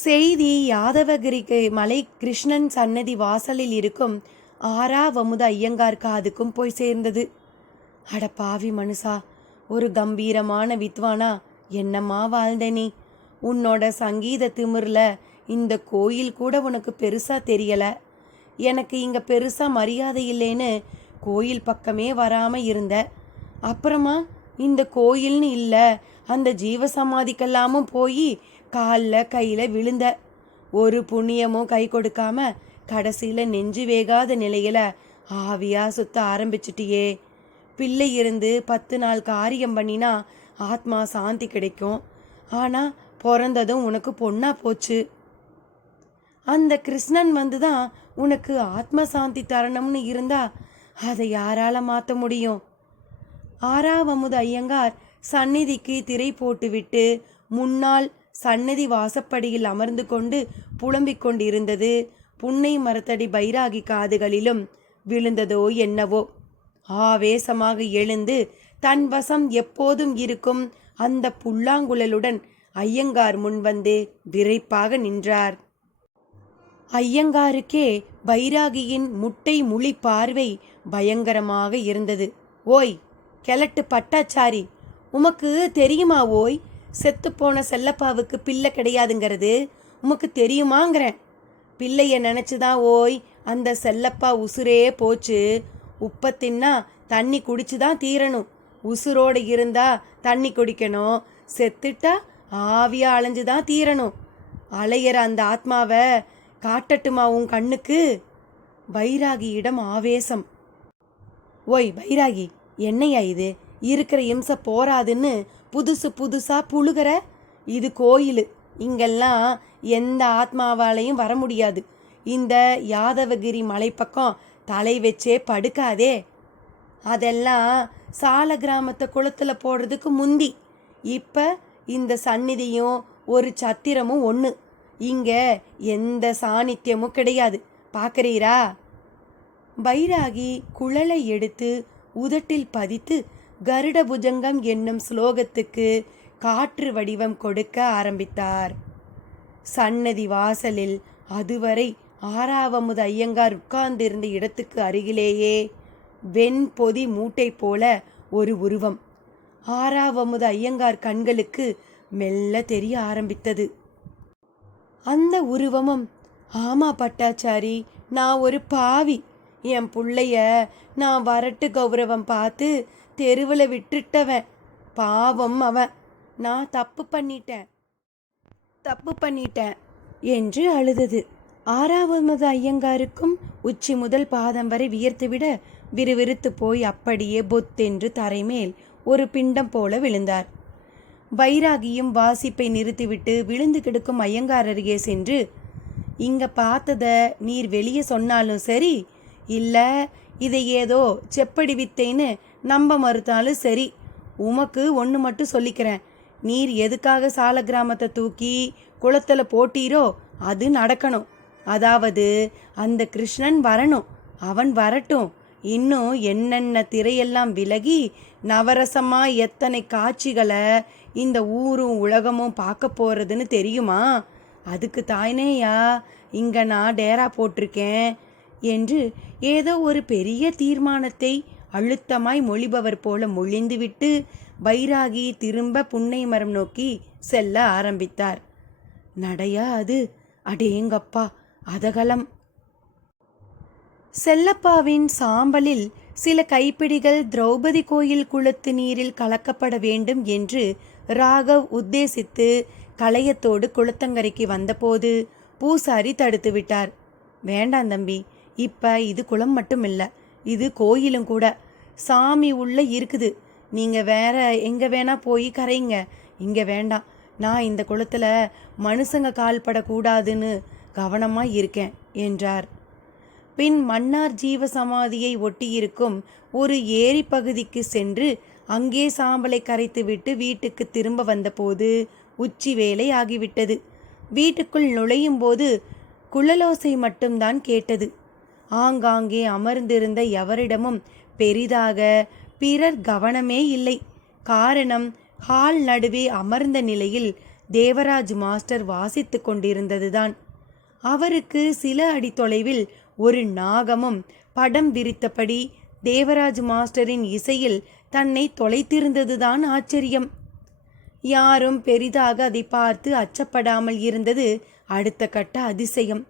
செய்தி யாதவகிரிக்கு மலை கிருஷ்ணன் சன்னதி வாசலில் இருக்கும் ஆறாவமுத ஐயங்கார் காதுக்கும் போய் சேர்ந்தது. அட பாவி மனுஷா, ஒரு கம்பீரமான வித்வானா என்னம்மா வாழ்ந்த நீ? உன்னோட சங்கீத திமிர்ல இந்த கோயில் கூட உனக்கு பெருசா தெரியல. எனக்கு இங்க பெருசா மரியாதை இல்லைன்னு கோயில் பக்கமே வராம இருந்த. அப்புறமா இந்த கோயில்னு இல்லை, அந்த ஜீவசமாதிக்கெல்லாமும் போய் காலில் கையில் விழுந்த. ஒரு புண்ணியமும் கை கொடுக்காம கடைசியில் நெஞ்சு வேகாத நிலையில் ஆவியா சுத்த ஆரம்பிச்சிட்டியே. பிள்ளை இருந்து 10 நாள் காரியம் பண்ணினா ஆத்மா சாந்தி கிடைக்கும். ஆனால் பிறந்ததும் உனக்கு பொண்ணா போச்சு. அந்த கிருஷ்ணன் வந்து தான் உனக்கு ஆத்ம சாந்தி தரணும்னு இருந்தா அதை யாரால மாற்ற முடியும்? ஆறாவமுத ஐயங்கார் சந்நிதிக்கு திரை போட்டுவிட்டு முன்னால் சந்நிதி வாசப்படியில் அமர்ந்து கொண்டு புலம்பிக் கொண்டிருந்தது புன்னை மரத்தடி பைராகி காதுகளிலும் விழுந்ததோ என்னவோ. ஆவேசமாக எழுந்து தன் வசம் எப்போதும் இருக்கும் அந்த புல்லாங்குழலுடன் ஐயங்கார் முன்வந்து விரைப்பாக நின்றார். ஐயங்காருக்கே பைராகியின் முட்டை முழி பார்வை பயங்கரமாக இருந்தது. ஓய் கிழட்டு பட்டாச்சாரி, உமக்கு தெரியுமா ஓய், செத்துப்போன செல்லப்பாவுக்கு பிள்ளை கிடையாதுங்கிறது? உமக்கு தெரியுமாங்கிறேன். பிள்ளைய நினச்சிதான் ஓய் அந்த செல்லப்பா உசுரே போச்சு. உப்பை தின்னா தண்ணி குடிச்சுதான் தீரணும். உசுரோடு இருந்தா தண்ணி குடிக்கணும், செத்துட்டா ஆவியா அலைஞ்சுதான் தீரணும். அலையிற அந்த ஆத்மாவை காட்டட்டுமா உன் கண்ணுக்கு? பைராகியிடம் ஆவேசம். ஓய் பைராகி, என்னையா இது? இருக்கிற இம்சை போராதுன்னு புதுசு புதுசா புழுகிற? இது கோயில், இங்கெல்லாம் எந்த ஆத்மாவாலையும் வர முடியாது. இந்த யாதவகிரி மலை பக்கம் தலை வச்சே படுக்காதே. அதெல்லாம் சால கிராமத்தை குளத்துல போடுறதுக்கு முந்தி. இப்ப இந்த சந்நிதியும் ஒரு சத்திரமும் ஒன்று. இங்க எந்த சாநித்தியமும் கிடையாது, பார்க்கறீரா? பைராகி குழலை எடுத்து உதட்டில் பதித்து கருட புஜங்கம் என்னும் ஸ்லோகத்துக்கு காற்று வடிவம் கொடுக்க ஆரம்பித்தார். சன்னதி வாசலில் அதுவரை ஆறாவமுது ஐயங்கார் உட்கார்ந்திருந்த இடத்துக்கு அருகிலேயே வெண்பொதி மூட்டை போல ஒரு உருவம் ஆறாவமுது ஐயங்கார் கண்களுக்கு மெல்ல தெரிய ஆரம்பித்தது. அந்த உருவமும், ஆமா பட்டாச்சாரி, நான் ஒரு பாவி. என் புள்ளைய நான் வரட்டு கௌரவம் பார்த்து தெருவில் விட்டுட்டவன். பாவம் அவன். நான் தப்பு பண்ணிட்டேன் என்று அழுதது. ஆறாவது ஐயங்காருக்கும் உச்சி முதல் பாதம் வரை வியர்த்துவிட விறுவிறுத்து போய் அப்படியே பொத்தென்று தரைமேல் ஒரு பிண்டம் போல விழுந்தார். பைராகியும் வாசிப்பை நிறுத்திவிட்டு விழுந்து கிடக்கும் ஐயங்கார் அருகே சென்று, இங்க பார்த்தத நீர் வெளியே சொன்னாலும் சரி, இல்ல இதை ஏதோ செப்படி வித்தைன்னு நம்ப மறுத்தாலும் சரி, உமக்கு ஒன்று மட்டும் சொல்லிக்கிறேன். நீர் எதுக்காக சால கிராமத்தை தூக்கி குளத்துல போட்டீரோ அது நடக்கணும். அதாவது அந்த கிருஷ்ணன் வரணும். அவன் வரட்டும். இன்னும் என்னென்ன திரையெல்லாம் விலகி நவரசமா எத்தனை காட்சிகளை இந்த ஊரும் உலகமும் பார்க்க போறதுன்னு தெரியுமா? அதுக்கு தாய்னேயா இங்க நான் டேரா போட்டிருக்கேன் என்று ஏதோ ஒரு பெரிய தீர்மானத்தை அழுத்தமாய் மொழிபவர் போல மொழிந்துவிட்டு பைராகி திரும்ப புன்னை மரம் நோக்கி செல்ல ஆரம்பித்தார். நடையா அது? அடேங்கப்பா, அதகலம். செல்லப்பாவின் சாம்பலில் சில கைப்பிடிகள் திரௌபதி கோயில் குளத்து நீரில் கலக்கப்பட வேண்டும் என்று ராகவ் உத்தேசித்து களையத்தோடு குளத்தங்கரைக்கு வந்தபோது பூசாரி தடுத்து விட்டார். வேண்டாம் தம்பி, இப்ப இது குளம் மட்டும் இல்லை, இது கோயிலும் கூட. சாமி உள்ள இருக்குது. நீங்க வேற எங்க வேணா போய் கரைங்க, இங்க வேண்டாம். நான் இந்த குளத்துல மனுஷங்க கால் படக்கூடாதுன்னு கவனமா இருக்கேன் என்றார். பின் மன்னார் ஜீவ சமாதியை ஒட்டியிருக்கும் ஒரு ஏரி பகுதிக்கு சென்று அங்கே சாம்பலை கரைத்துவிட்டு வீட்டுக்கு திரும்ப வந்தபோது உச்சி வேலை ஆகிவிட்டது. வீட்டுக்குள் நுழையும் போது குழலோசை மட்டும்தான் கேட்டது. ஆங்காங்கே அமர்ந்திருந்த எவரிடமும் பெரிதாக பிறர் கவனமே இல்லை. காரணம், ஹால் நடுவே அமர்ந்த நிலையில் தேவராஜ் மாஸ்டர் வாசித்து கொண்டிருந்ததுதான். அவருக்கு சில அடி தொலைவில் ஒரு நாகமும் படம் விரித்தபடி தேவராஜ் மாஸ்டரின் இசையில் தன்னை தொலைத்திருந்ததுதான் ஆச்சரியம். யாரும் பெரிதாக அதை பார்த்து அச்சப்படாமல் இருந்தது அடுத்த கட்ட அதிசயம்.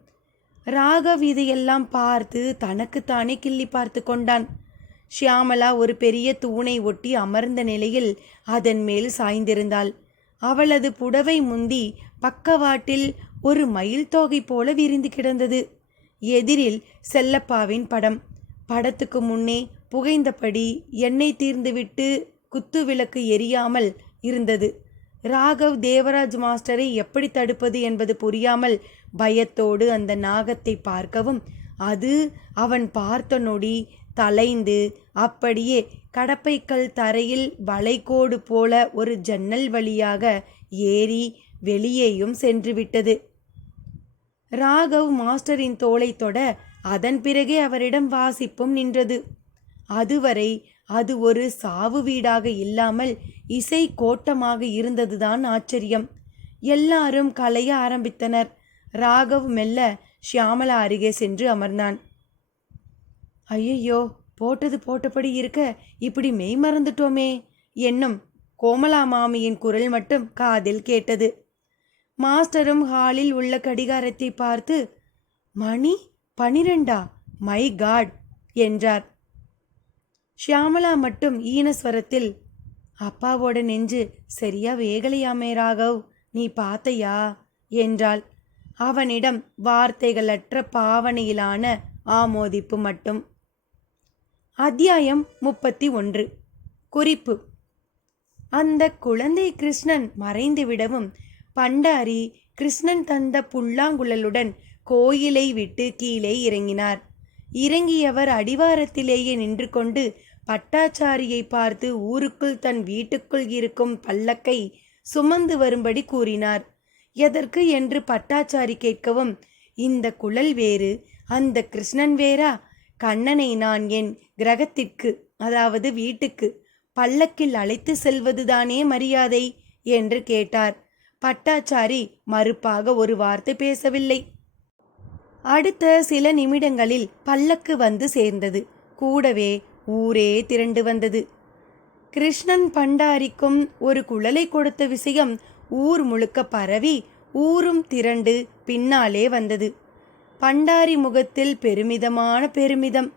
ராகவ் இதையெல்லாம் பார்த்து தனக்குத்தானே கிள்ளி பார்த்து கொண்டான். ஷியாமலா ஒரு பெரிய தூணை ஒட்டி அமர்ந்த நிலையில் அதன் மேல் சாய்ந்திருந்தாள். அவளது புடவை முந்தி பக்கவாட்டில் ஒரு மயில் தோகை போல விரிந்து கிடந்தது. எதிரில் செல்லப்பாவின் படம். படத்துக்கு முன்னே புகைந்தபடி எண்ணெய் தீர்ந்துவிட்டு குத்து விளக்கு எரியாமல் இருந்தது. ராகவ் தேவராஜ் மாஸ்டரை எப்படி தடுப்பது என்பது புரியாமல் பயத்தோடு அந்த நாகத்தை பார்க்கவும், அது அவன் பார்த்த நொடி தலைந்து அப்படியே கடப்பைக்கல் தரையில் வளைகோடு போல ஒரு ஜன்னல் வழியாக ஏறி வெளியேயும் சென்றுவிட்டது. ராகவ் மாஸ்டரின் தோளை தொட அதன் பிறகே அவரிடம் வாசிப்பும் நின்றது. அதுவரை அது ஒரு சாவு வீடாக இல்லாமல் இசை கோட்டமாக இருந்ததுதான் ஆச்சரியம். எல்லாரும் கலைய ஆரம்பித்தனர். ராகவ் மெல்ல ஷியாமலா அருகே சென்று அமர்ந்தான். ஐயையோ, போட்டது போட்டபடி இருக்க இப்படி மெய் மறந்துட்டோமே என்னும் கோமலா மாமியின் குரல் மட்டும் காதில் கேட்டது. மாஸ்டரும் ஹாலில் உள்ள கடிகாரத்தை பார்த்து, மணி 12 மை காட் என்றார். ஷியாமளா மட்டும் ஈனஸ்வரத்தில், அப்பாவோட நெஞ்சு சரியா வேகலையாமே ராகவ், நீ பார்த்தையா என்றாள். அவனிடம் வார்த்தைகளற்ற பாவனையிலான ஆமோதிப்பு மட்டும். அத்தியாயம் 31. குறிப்பு: அந்த குழந்தை கிருஷ்ணன் மறைந்துவிடவும் பண்டாரி கிருஷ்ணன் தந்த புல்லாங்குழலுடன் கோயிலை விட்டு கீழே இறங்கினார். இறங்கியவர் அடிவாரத்திலேயே நின்று கொண்டு பட்டாச்சாரியை பார்த்து ஊருக்குள் தன் வீட்டுக்குள் இருக்கும் பல்லக்கை சுமந்து வரும்படி கூறினார். எதற்கு என்று பட்டாச்சாரி கேட்கவும், இந்த குழல் வேறு, அந்த கிருஷ்ணன் வேறா? கண்ணனை நான் என் கிரகத்திற்கு, அதாவது வீட்டுக்கு பல்லக்கில் அழைத்து செல்வதுதானே மரியாதை என்று கேட்டார். பட்டாச்சாரி மறுப்பாக ஒரு வார்த்தை பேசவில்லை. அடுத்த சில நிமிடங்களில் பல்லக்கு வந்து சேர்ந்தது. கூடவே ஊரே திரண்டு வந்தது. கிருஷ்ணன் பண்டாரிக்கும் ஒரு குழலை கொடுத்த விஷயம் ஊர் முழுக்க பரவி ஊரும் திரண்டு பின்னாலே வந்தது. பண்டாரி முகத்தில் பெருமிதமான பெருமிதம்.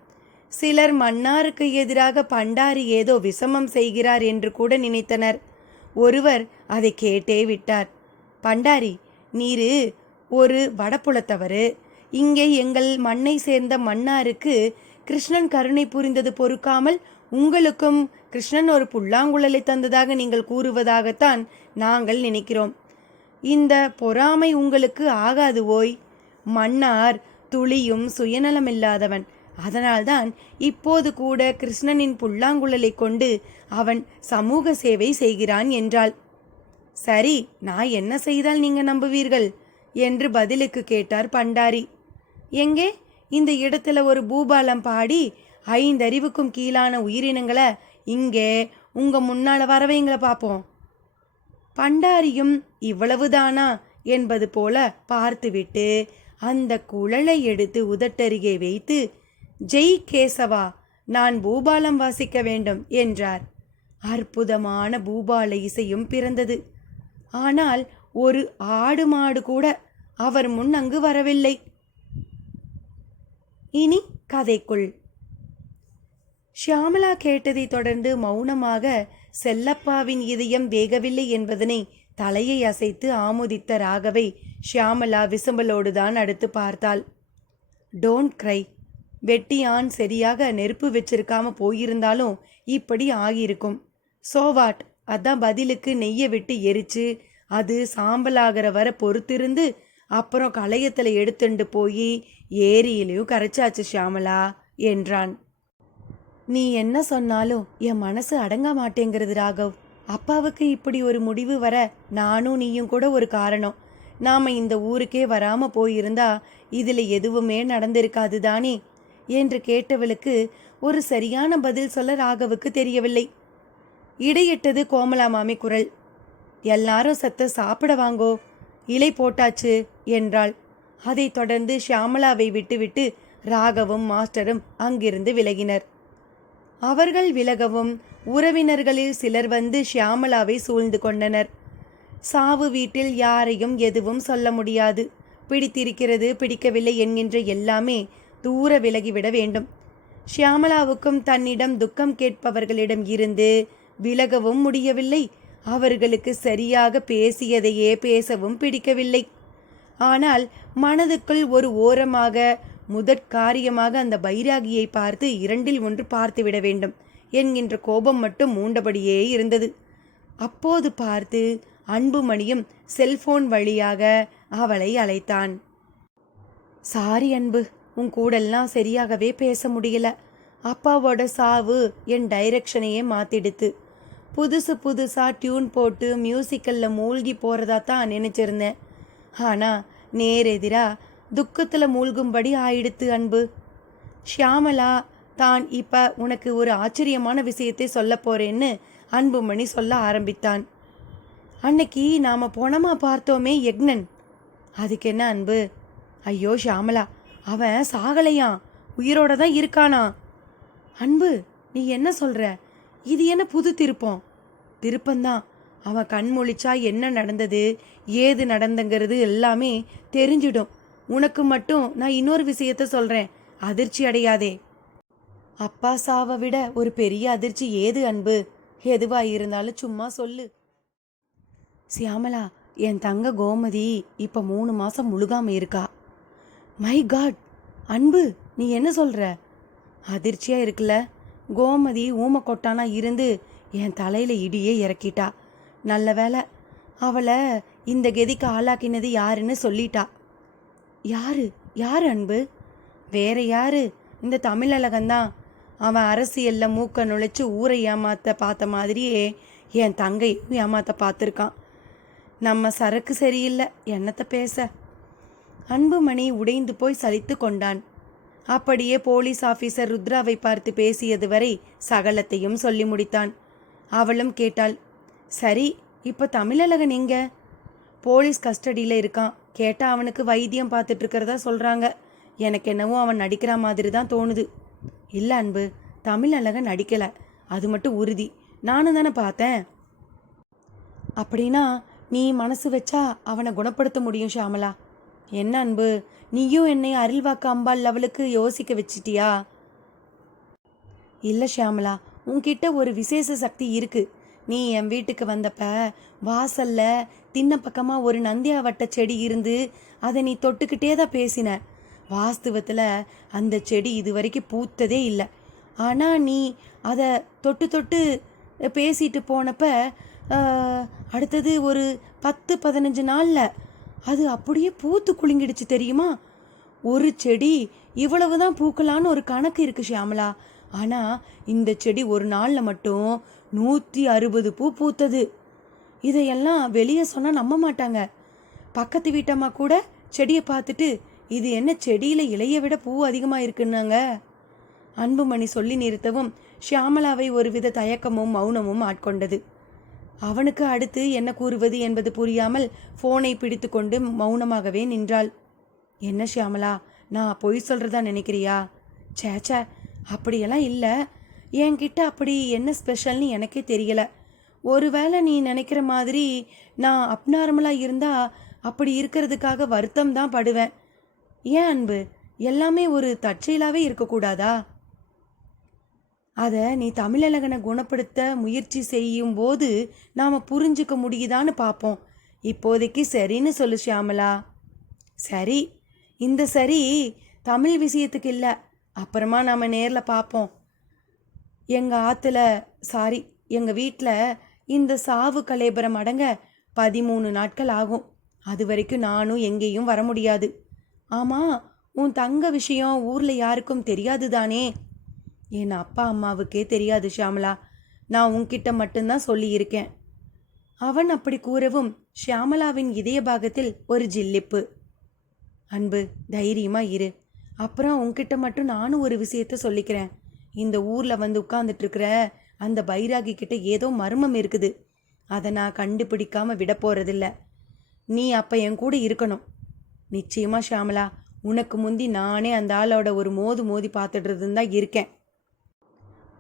சிலர் மன்னாருக்கு எதிராக பண்டாரி ஏதோ விசமம் செய்கிறார் என்று கூட நினைத்தனர். ஒருவர் அதை கேட்டே விட்டார். பண்டாரி, நீரு ஒரு வடப்புலத்தவரு. இங்கே எங்கள் மண்ணை சேர்ந்த மன்னாருக்கு கிருஷ்ணன் கருணை புரிந்தது பொறுக்காமல் உங்களுக்கும் கிருஷ்ணன் ஒரு புல்லாங்குழலை தந்ததாக நீங்கள் கூறுவதாகத்தான் நாங்கள் நினைக்கிறோம். இந்த பொறாமை உங்களுக்கு ஆகாது ஓய். மன்னார் துளியும் சுயநலமில்லாதவன். அதனால்தான் இப்போது கூட கிருஷ்ணனின் புல்லாங்குழலை கொண்டு அவன் சமூக சேவை செய்கிறான் என்றாள். சரி, நான் என்ன செய்தால் நீங்க நம்புவீர்கள் என்று பதிலுக்கு கேட்டார் பண்டாரி. எங்கே இந்த இடத்துல ஒரு பூபாலம் பாடி 5 அறிவுக்கும் கீழான உயிரினங்களை இங்கே உங்க முன்னால வரவைங்களை பார்ப்போம். பண்டாரியும் இவ்வளவுதானா என்பது போல பார்த்துவிட்டு அந்த குழலை எடுத்து உதட்டருகே வைத்து, ஜெய் கேசவா, நான் பூபாலம் வாசிக்க வேண்டும் என்றார். அற்புதமான பூபால இசையும் பிறந்தது. ஆனால் ஒரு ஆடு மாடு கூட அவர் முன் அங்கு வரவில்லை. இனி கதைக்குள். ஷியாமளா கேட்டதை தொடர்ந்து மௌனமாக செல்லப்பாவின் இதயம் வேகவில்லை என்பதனை தலையை அசைத்து ஆமோதித்த ராகவை ஷியாமளா விசம்பலோடுதான் அடுத்து பார்த்தாள். டோன்ட் கிரை. வெட்டியான் சரியாக நெருப்பு வச்சிருக்காம போயிருந்தாலும் இப்படி ஆகியிருக்கும். சோவாட், அதான் பதிலுக்கு நெய்யை விட்டு எரிச்சு அது சாம்பலாகிற வர பொறுத்திருந்து அப்புறம் களையத்தில் எடுத்துண்டு போய் ஏரியிலையும் கரைச்சாச்சு ஷியாமளா என்றான். நீ என்ன சொன்னாலும் என் மனசு அடங்க மாட்டேங்கிறது ராகவ். அப்பாவுக்கு இப்படி ஒரு முடிவு வர நானும் நீயும் கூட ஒரு காரணம். நாம இந்த ஊருக்கே வராம போயிருந்தா இதுல எதுவுமே நடந்திருக்காது தானே என்று கேட்டவளுக்கு ஒரு சரியான பதில் சொல்ல ராகவுக்கு தெரியவில்லை. இடையிட்டது கோமலா மாமி குரல். எல்லாரும் சத்த சாப்பிட வாங்கோ, இலை போட்டாச்சு என்றாள். அதைத் தொடர்ந்து ஷியாமளாவை விட்டுவிட்டு ராகவும் மாஸ்டரும் அங்கிருந்து விலகினர். அவர்கள் விலகவும் உறவினர்களில் சிலர் வந்து ஷியாமளாவை சூழ்ந்து கொண்டனர். சாவு வீட்டில் யாரையும் எதுவும் சொல்ல முடியாது. பிடித்திருக்கிறது பிடிக்கவில்லை என்கின்ற எல்லாமே தூர விலகிவிட வேண்டும். ஷியாமளாவுக்கும் தன்னிடம் துக்கம் கேட்பவர்களிடம் இருந்து விலகவும் முடியவில்லை. அவர்களுக்கு சரியாக பேசியதையே பேசவும் பிடிக்கவில்லை. ஆனால் மனதுக்குள் ஒரு ஓரமாக முதற்காரியமாக அந்த பைராகியை பார்த்து 2இல் 1 பார்த்துவிட வேண்டும் என்கின்ற கோபம் மட்டும் மூண்டபடியே இருந்தது. அப்போது பார்த்து அன்புமணியும் செல்போன் வழியாக அவளை அழைத்தான். சாரி அன்பு, உன் கூடெல்லாம் சரியாகவே பேச முடியல. அப்பாவோட சாவு என் டைரக்ஷனையே மாத்திடுத்து. புதுசு புதுசாக டியூன் போட்டு மியூசிக்கலில் மூழ்கி போகிறதா தான் நினச்சிருந்தேன். ஆனால் நேரெதிராக துக்கத்தில் மூழ்கும்படி ஆயிடுத்து அன்பு. ஷியாமளா தான் இப்போ உனக்கு ஒரு ஆச்சரியமான விஷயத்தை சொல்ல போறேன்னு அன்புமணி சொல்ல ஆரம்பித்தான். அன்னைக்கு நாம் போனமா பார்த்தோமே யக்னன், அதுக்கு என்ன அன்பு? ஐயோ ஷியாமளா, அவன் சாகலையாம், உயிரோட தான் இருக்கானா. அன்பு, நீ என்ன சொல்ற? இது என்ன புது திருப்பம்? திருப்பந்தான். அவன் கண் முழிச்சா என்ன நடந்தது, ஏது நடந்துங்கிறது எல்லாமே தெரிஞ்சிடும். உனக்கு மட்டும் நான் இன்னொரு விஷயத்த சொல்றேன், அதிர்ச்சி அடையாதே. அப்பா சாவை விட ஒரு பெரிய அதிர்ச்சி ஏது அன்பு? எதுவா இருந்தாலும் சும்மா சொல்லு. சியாமலா, என் தங்க கோமதி இப்ப 3 மாசம் முழுகாம இருக்கா. மை காட் அன்பு, நீ என்ன சொல்ற? அதிர்ச்சியா இருக்குல்ல? கோமதி ஊமை கொட்டானா இருந்து என் தலையில இடியே இறக்கிட்டா. நல்ல வேலை, அவளை இந்த கெதிக்கு ஆளாக்கினது யாருன்னு சொல்லிட்டா. யாரு யாரு அன்பு? வேற யாரு, இந்த தமிழழகன்தான். அவன் அரசியல்ல மூக்க நுழைச்சு ஊரை ஏமாத்த பார்த்த மாதிரியே என் தங்கையும் ஏமாத்த பார்த்துருக்கான். நம்ம சரக்கு சரியில்லை, என்னத்த பேச. அன்புமணி உடைந்து போய் சலித்து கொண்டான். அப்படியே போலீஸ் ஆபீசர் ருத்ராவை பார்த்து பேசியது வரை சகலத்தையும் சொல்லி முடித்தான். அவளும் கேட்டாள். சரி, இப்ப தமிழழகன் எங்க? போலீஸ் கஸ்டடியில் இருக்கான். கேட்டா அவனுக்கு வைத்தியம் பார்த்துட்டு இருக்கிறதா சொல்றாங்க. எனக்கு என்னவோ அவன் நடிக்கிற மாதிரி தான் தோணுது. இல்லை அன்பு, தமிழழகன் நடிக்கல, அது மட்டும் உறுதி. நானும் தானே பார்த்தேன். அப்படின்னா நீ மனசு வச்சா அவனை குணப்படுத்த முடியும் ஷியாமலா. என்ன அன்பு, நீயும் என்னை அருள்வாக்கு அம்பாள் லெவலுக்கு யோசிக்க வச்சிட்டியா? இல்லை ஷியாமலா, உன்கிட்ட ஒரு விசேஷ சக்தி இருக்கு. நீ என் வீட்டுக்கு வந்தப்ப வாசல்ல தின்ன பக்கமாக ஒரு நந்தியாவட்ட செடி இருந்து அதை நீ தொட்டுக்கிட்டே தான் பேசின. வாஸ்தவத்தில் அந்த செடி இது வரைக்கும் பூத்ததே இல்லை. ஆனால் நீ அதை தொட்டு தொட்டு பேசிட்டு போனப்ப அடுத்தது ஒரு 10-15 நாளில் அது அப்படியே பூத்து குலுங்கிடுச்சு தெரியுமா? ஒரு செடி இவ்வளவு தான் பூக்கலான்னு ஒரு கணக்கு இருக்கு ஷியாமலா. ஆனால் இந்த செடி ஒரு நாளில் மட்டும் 160 பூ பூத்தது. இதையெல்லாம் வெளியே சொன்னால் நம்ப மாட்டாங்க. பக்கத்து வீட்டம்மா கூட செடியை பார்த்துட்டு இது என்ன செடியில் இலையை விட பூ அதிகமாக இருக்குன்னாங்க. அன்புமணி சொல்லி நிறுத்தவும் ஷியாமலாவை ஒருவித தயக்கமும் மௌனமும் ஆட்கொண்டது. அவனுக்கு அடுத்து என்ன கூறுவது என்பது புரியாமல் ஃபோனை பிடித்து கொண்டு மௌனமாகவே நின்றாள். என்ன ஷியாமலா, நான் பொய் சொல்கிறதா நினைக்கிறியா? சேச்சே, அப்படியெல்லாம் இல்லை. என்கிட்ட அப்படி என்ன ஸ்பெஷல்னு எனக்கே தெரியலை. ஒருவேளை நீ நினைக்கிற மாதிரி நான் அப்நார்மலாக இருந்தால் அப்படி இருக்கிறதுக்காக வருத்தம் தான் படுவேன். ஏன் அன்பு, எல்லாமே ஒரு தற்செயலாகவே இருக்கக்கூடாதா? அதை நீ தமிழழகனை குணப்படுத்த முயற்சி செய்யும் போது நாம் புரிஞ்சுக்க முடியுதான்னு பார்ப்போம். இப்போதைக்கு சரின்னு சொல்லு ஷியாமலா. சரி, இந்த சரி தமிழ் விஷயத்துக்கு இல்லை, அப்புறமா நாம் நேரில் பார்ப்போம். எங்கள் வீட்டில் இந்த சாவு கலேபரம் அடங்க 13 நாட்கள் ஆகும். அது வரைக்கும் நானும் எங்கேயும் வர முடியாது. ஆமாம், உன் தங்க விஷயம் ஊரில் யாருக்கும் தெரியாது தானே? என் அப்பா அம்மாவுக்கே தெரியாது ஷியாமலா. நான் உன்கிட்ட மட்டும்தான் சொல்லியிருக்கேன். அவன் அப்படி கூறவும் ஷியாமலாவின் இதய பாகத்தில் ஒரு ஜில்லிப்பு. அன்பு, தைரியமா இரு. அப்புறம் உன்கிட்ட மட்டும் நானும் ஒரு விஷயத்த சொல்லிக்கிறேன். இந்த ஊரில் வந்து உட்கார்ந்துட்டு இருக்கிற அந்த பைராகி கிட்ட ஏதோ மர்மம் இருக்குது. அதை நான் கண்டுபிடிக்காம விட போறதில்ல. நீ அப்போ என் கூட இருக்கணும். நிச்சயமா ஷியாமலா, உனக்கு முந்தி நானே அந்த ஆளோட ஒரு மோதி பார்த்துடுறதுன்னு தான் இருக்கேன்.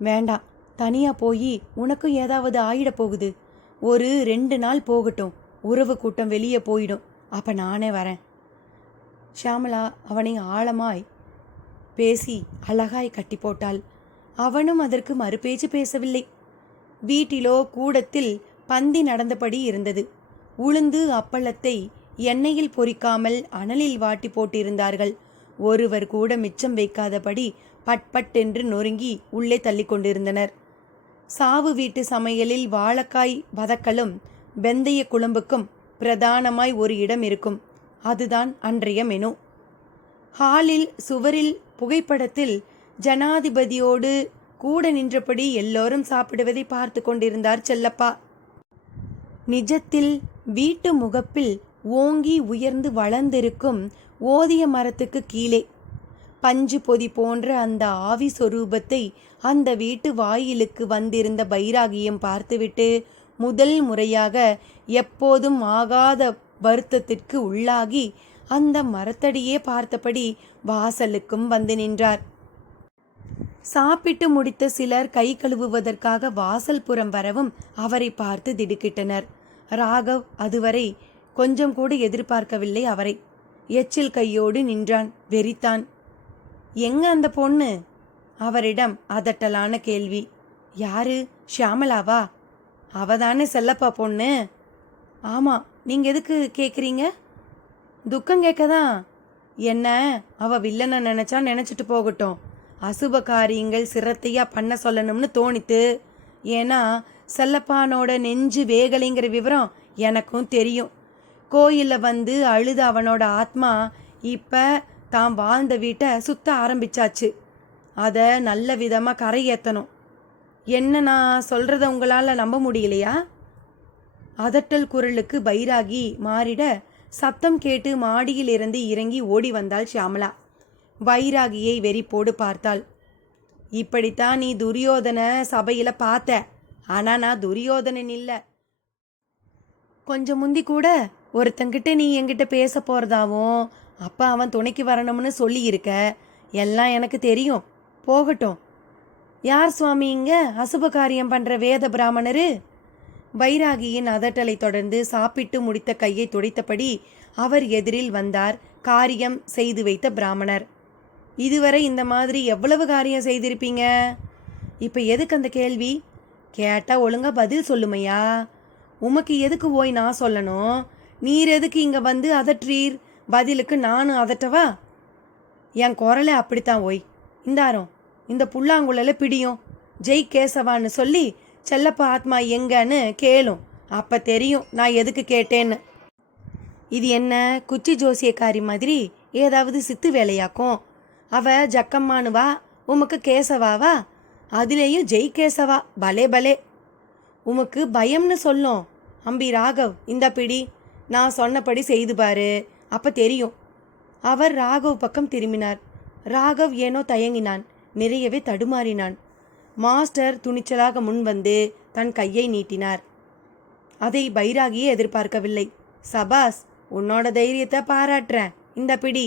வேண்டாம், தனியாக போய் உனக்கும் ஏதாவது ஆயிட போகுது. ஒரு 2 நாள் போகட்டும், உறவு கூட்டம் வெளியே போயிடும், அப்போ நானே வரேன். ஷியாமலா அவனை ஆழமாய் பேசி அழகாய் கட்டி போட்டாள். அவனும் அதற்கு மறுபேச்சு பேசவில்லை. வீட்டிலோ கூடத்தில் பந்தி நடந்தபடி இருந்தது. உளுந்து அப்பளத்தை எண்ணெயில் பொரிக்காமல் அனலில் வாட்டி போட்டிருந்தார்கள். ஒருவர் கூட மிச்சம் வைக்காதபடி பட்பட்டென்று நொறுங்கி உள்ளே தள்ளி கொண்டிருந்தனர். சாவு வீட்டு சமையலில் வாழைக்காய் வதக்கலும் வெந்தய குழம்புக்கும் பிரதானமாய் ஒரு இடம் இருக்கும். அதுதான் அன்றைய மெனு. ஹாலில் சுவரில் புகைப்படத்தில் ஜனாதிபதியோடு கூட நின்றபடி எல்லோரும் சாப்பிடுவதை பார்த்து கொண்டிருந்தார் செல்லப்பா. நிஜத்தில் வீட்டு முகப்பில் ஓங்கி உயர்ந்து வளர்ந்திருக்கும் ஓதிய மரத்துக்கு கீழே பஞ்சு பொதி போன்ற அந்த ஆவி சொரூபத்தை அந்த வீட்டு வாயிலுக்கு வந்திருந்த பைராகியம் பார்த்துவிட்டு முதல் முறையாக எப்போதும் ஆகாத வருத்தத்திற்கு உள்ளாகி அந்த மரத்தடியே பார்த்தபடி வாசலுக்கும் வந்து நின்றார். சாப்பிட்டு முடித்த சிலர் கை கழுவுவதற்காக வாசல் புறம் வரவும் அவரை பார்த்து திடுக்கிட்டனர். ராகவ் அதுவரை கொஞ்சம் கூட எதிர்பார்க்கவில்லை அவரை. எச்சில் கையோடு நின்றான், வெறித்தான். எங்க அந்த பொண்ணு? அவரிடம் அதட்டலான கேள்வி. யாரு? ஷியாமளாவா? அவதானே செல்லப்பா பொண்ணு. ஆமா, நீங்க எதுக்கு கேக்குறீங்க? துக்கம் கேட்கதான். என்ன, அவ வில்லனை நினைச்சா நினைச்சிட்டு போகட்டும். அசுப காரியங்கள் சிரத்தையா பண்ண சொல்லணும்னு தோணித்து. ஏன்னா செல்லப்பானோட நெஞ்சு வேகலைங்கிற விவரம் எனக்கும் தெரியும். கோயில்ல வந்து அழுத அவனோட ஆத்மா இப்ப தான் வாழ்ந்த வீட்டை சுத்த ஆரம்பிச்சாச்சு. அதை நல்ல விதமா கரையேற்றணும். என்ன நான் சொல்றத உங்களால நம்ப முடியலையா? அதட்டல் குரலுக்கு பைராகி மாறிட சப்தம் கேட்டு மாடியில் இருந்து இறங்கி ஓடி வந்தாள் ஷியாமளா. பைராகியை வெறிப்போடு பார்த்தாள். இப்படித்தான் நீ துரியோதன சபையில பார்த்த. ஆனா நான் துரியோதனன் இல்ல. கொஞ்சம் முந்தி கூட ஒருத்தங்கிட்ட நீ என்கிட்ட பேச போறதாவும் அப்ப அவன் துணைக்கு வரணும்னு சொல்லி இருக்க. எல்லாம் எனக்கு தெரியும். போகட்டும். யார் சுவாமி இங்க அசுப காரியம் பண்ற வேத பிராமணரு? பைராகியின் அதட்டலை தொடர்ந்து சாப்பிட்டு முடித்த கையை துடைத்தபடி அவர் எதிரில் வந்தார் காரியம் செய்து வைத்த பிராமணர். இதுவரை இந்த மாதிரி எவ்வளவு காரியம் செய்திருப்பீங்க? இப்ப எதுக்கு அந்த கேள்வி? கேட்டா ஒழுங்கா பதில் சொல்லுமையா. உமக்கு எதுக்கு ஓய் நான் சொல்லணும்? நீர் எதுக்கு இங்க வந்து அதற்றீர்? பதிலுக்கு நானும் அதட்டவா? என் குரலை அப்படித்தான் ஓய். இந்தாரம், இந்த புல்லாங்குழல பிடியும். ஜெய் கேசவான்னு சொல்லி செல்லப்பா ஆத்மா எங்கன்னு கேளும். அப்ப தெரியும் நான் எதுக்கு கேட்டேன்னு. இது என்ன குச்சி ஜோசியக்காரி மாதிரி ஏதாவது சித்து வேலையாக்கும்? அவ ஜக்கம்மானுவா, உமக்கு கேசவாவா? அதுலேயும் ஜெய் கேசவா. பலே பலே. உமக்கு பயம்னு சொல்லும். அம்பி ராகவ், இந்த பிடி. நான் சொன்னபடி செய்து பாரு, அப்ப தெரியும். அவர் ராகவ் பக்கம் திரும்பினார். ராகவ் ஏனோ தயங்கினான், நிறையவே தடுமாறினான். மாஸ்டர் துணிச்சலாக முன் வந்து தன் கையை நீட்டினார். அதை பைராகியே எதிர்பார்க்கவில்லை. சபாஸ், உன்னோட தைரியத்தை பாராட்டுறேன், இந்த பிடி.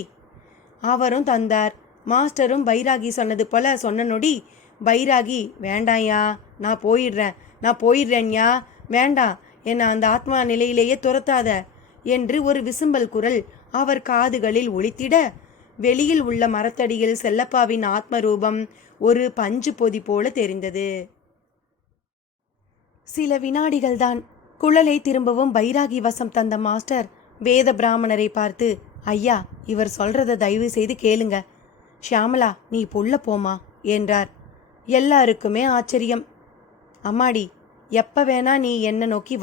அவரும் தந்தார். மாஸ்டரும் பைராகி சொன்னது போல சொன்ன நொடி பைராகி, வேண்டாயா, நான் போயிடுறேன்யா, வேண்டாம், என்னை அந்த ஆத்மா நிலையிலேயே துரத்தாத என்று ஒரு விசும்பல் குரல் அவர் காதுகளில் ஒலித்திட, வெளியில் உள்ள மரத்தடியில் செல்லப்பாவின் ஆத்ம ரூபம் ஒரு பஞ்சு பொதி போல தெரிந்தது. சில வினாடிகள்தான். குழலை திரும்பவும் பைராகி வசம் தந்த மாஸ்டர் வேத பிராமணரை பார்த்து, ஐயா, இவர் சொல்றத தயவு செய்து கேளுங்க. ஷியாமளா, நீ புள்ள போமா என்றார். எல்லாருக்குமே ஆச்சரியம். அம்மாடி, எப்ப வேணா நீ என்ன நோக்கி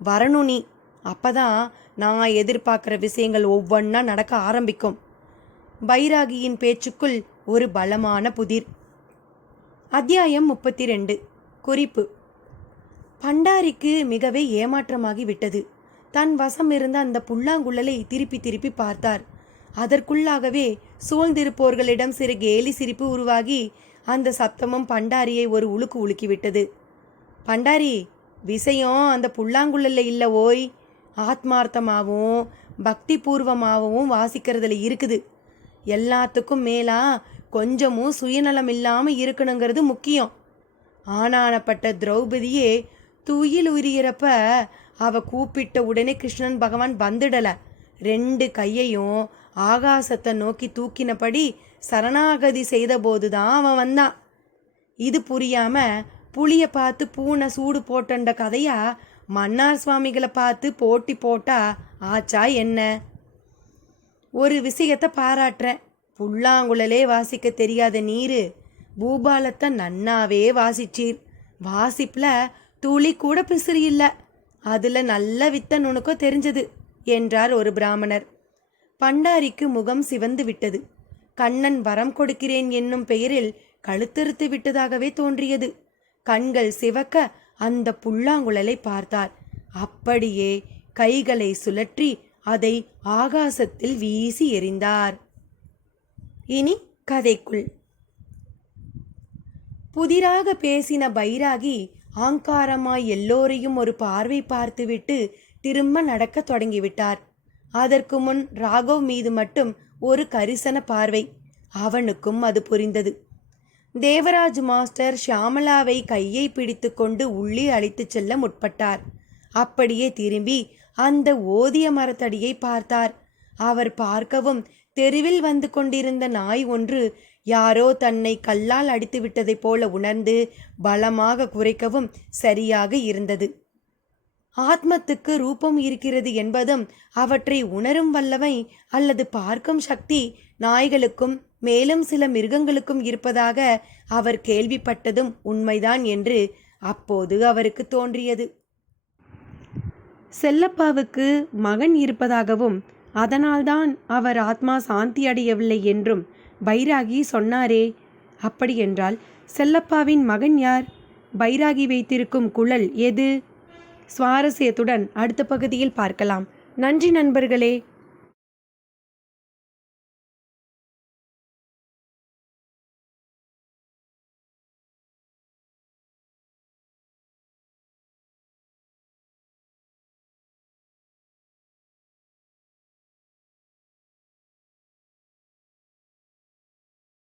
வரணும் நீ. அப்பதான் நான் எதிர்பார்க்கிற விஷயங்கள் ஒவ்வொன்னா நடக்க ஆரம்பிக்கும். பைராகியின் பேச்சுக்குள் ஒரு பலமான புதிர். அத்தியாயம் 32. குறிப்பு. பண்டாரிக்கு மிகவே ஏமாற்றமாகி விட்டது. தன் வசம் இருந்த அந்த புல்லாங்குழலை திருப்பி திருப்பி பார்த்தார். அதற்குள்ளாகவே சூழ்ந்திருப்போர்களிடம் சிறு கேலி சிரிப்பு உருவாகி அந்த சப்தமும் பண்டாரியை ஒரு உலுக்கு உலுக்கிவிட்டது. பண்டாரி, விஷயம் அந்த புல்லாங்குழல்ல இல்ல ஓய், ஆத்மார்த்தமாகவும் பக்தி பூர்வமாகவும் வாசிக்கிறதுல இருக்குது. எல்லாத்துக்கும் மேலா கொஞ்சமும் சுயநலம் இல்லாம இருக்கணுங்கிறது முக்கியம். ஆனானப்பட்ட திரௌபதியே துயில் உரியறப்ப அவ கூப்பிட்ட உடனே கிருஷ்ணன் பகவான் வந்துடல. 2 கையையும் ஆகாசத்தை நோக்கி தூக்கினபடி சரணாகதி செய்த போதுதான் அவன் வந்தான். இது புரியாம புளிய பார்த்து பூனை சூடு போட்டண்ட கதையா மன்னார் சுவாமிகளை பார்த்து போட்டி போட்டா ஆச்சா என்ன? ஒரு விஷயத்தை பாராட்டுறேன். புல்லாங்குழலே வாசிக்க தெரியாத நீரு பூபாலத்தை நன்னாவே வாசிச்சீர். வாசிப்புல துளி கூட பிசிறி இல்ல. அதுல நல்ல வித்த நுணுக்கோ தெரிஞ்சது என்றார் ஒரு பிராமணர். பண்டாரிக்கு முகம் சிவந்து விட்டது. கண்ணன் வரம் கொடுக்கிறேன் என்னும் பெயரில் கழுத்தறுத்து விட்டதாகவே தோன்றியது. கண்கள் சிவக்க அந்த புல்லாங்குழலை பார்த்தார். அப்படியே கைகளை சுழற்றி அதை ஆகாசத்தில் வீசி எறிந்தார். இனி கதைக்குள். புதிராக பேசின பைராகி ஆங்காரமாய் எல்லோரையும் ஒரு பார்வை பார்த்துவிட்டு திரும்ப நடக்க தொடங்கிவிட்டார். அதற்கு முன் ராகவ் மீது மட்டும் ஒரு கரிசன பார்வை. அவனுக்கும் அது புரிந்தது. தேவராஜ் மாஸ்டர் ஷியாமளாவை கையை பிடித்து கொண்டு உள்ளே அழைத்துச் செல்ல முற்பட்டார். அப்படியே திரும்பி அந்த ஓதிய மரத்தடியை பார்த்தார். அவர் பார்க்கவும் தெருவில் வந்து கொண்டிருந்த நாய் ஒன்று யாரோ தன்னை கல்லால் அடித்து விட்டதைப் போல உணர்ந்து பலமாக குரைக்கவும் சரியாக இருந்தது. ஆத்மத்துக்கு ரூபம் இருக்கிறது என்பதும் அவற்றை உணரும் வல்லமை அல்லது பார்க்கும் சக்தி நாய்களுக்கும் மேலும் சில மிருகங்களுக்கும் இருப்பதாக அவர் கேள்விப்பட்டதும் உண்மைதான் என்று அப்போது அவருக்கு தோன்றியது. செல்லப்பாவுக்கு மகன் இருப்பதாகவும் அதனால்தான் அவர் ஆத்மா சாந்தி அடையவில்லை என்றும் பைராகி சொன்னாரே. அப்படியென்றால் செல்லப்பாவின் மகன் யார்? பைராகி வைத்திருக்கும் குழல் எது? சுவாரஸ்யத்துடன் அடுத்த பகுதியில் பார்க்கலாம். நன்றி நண்பர்களே.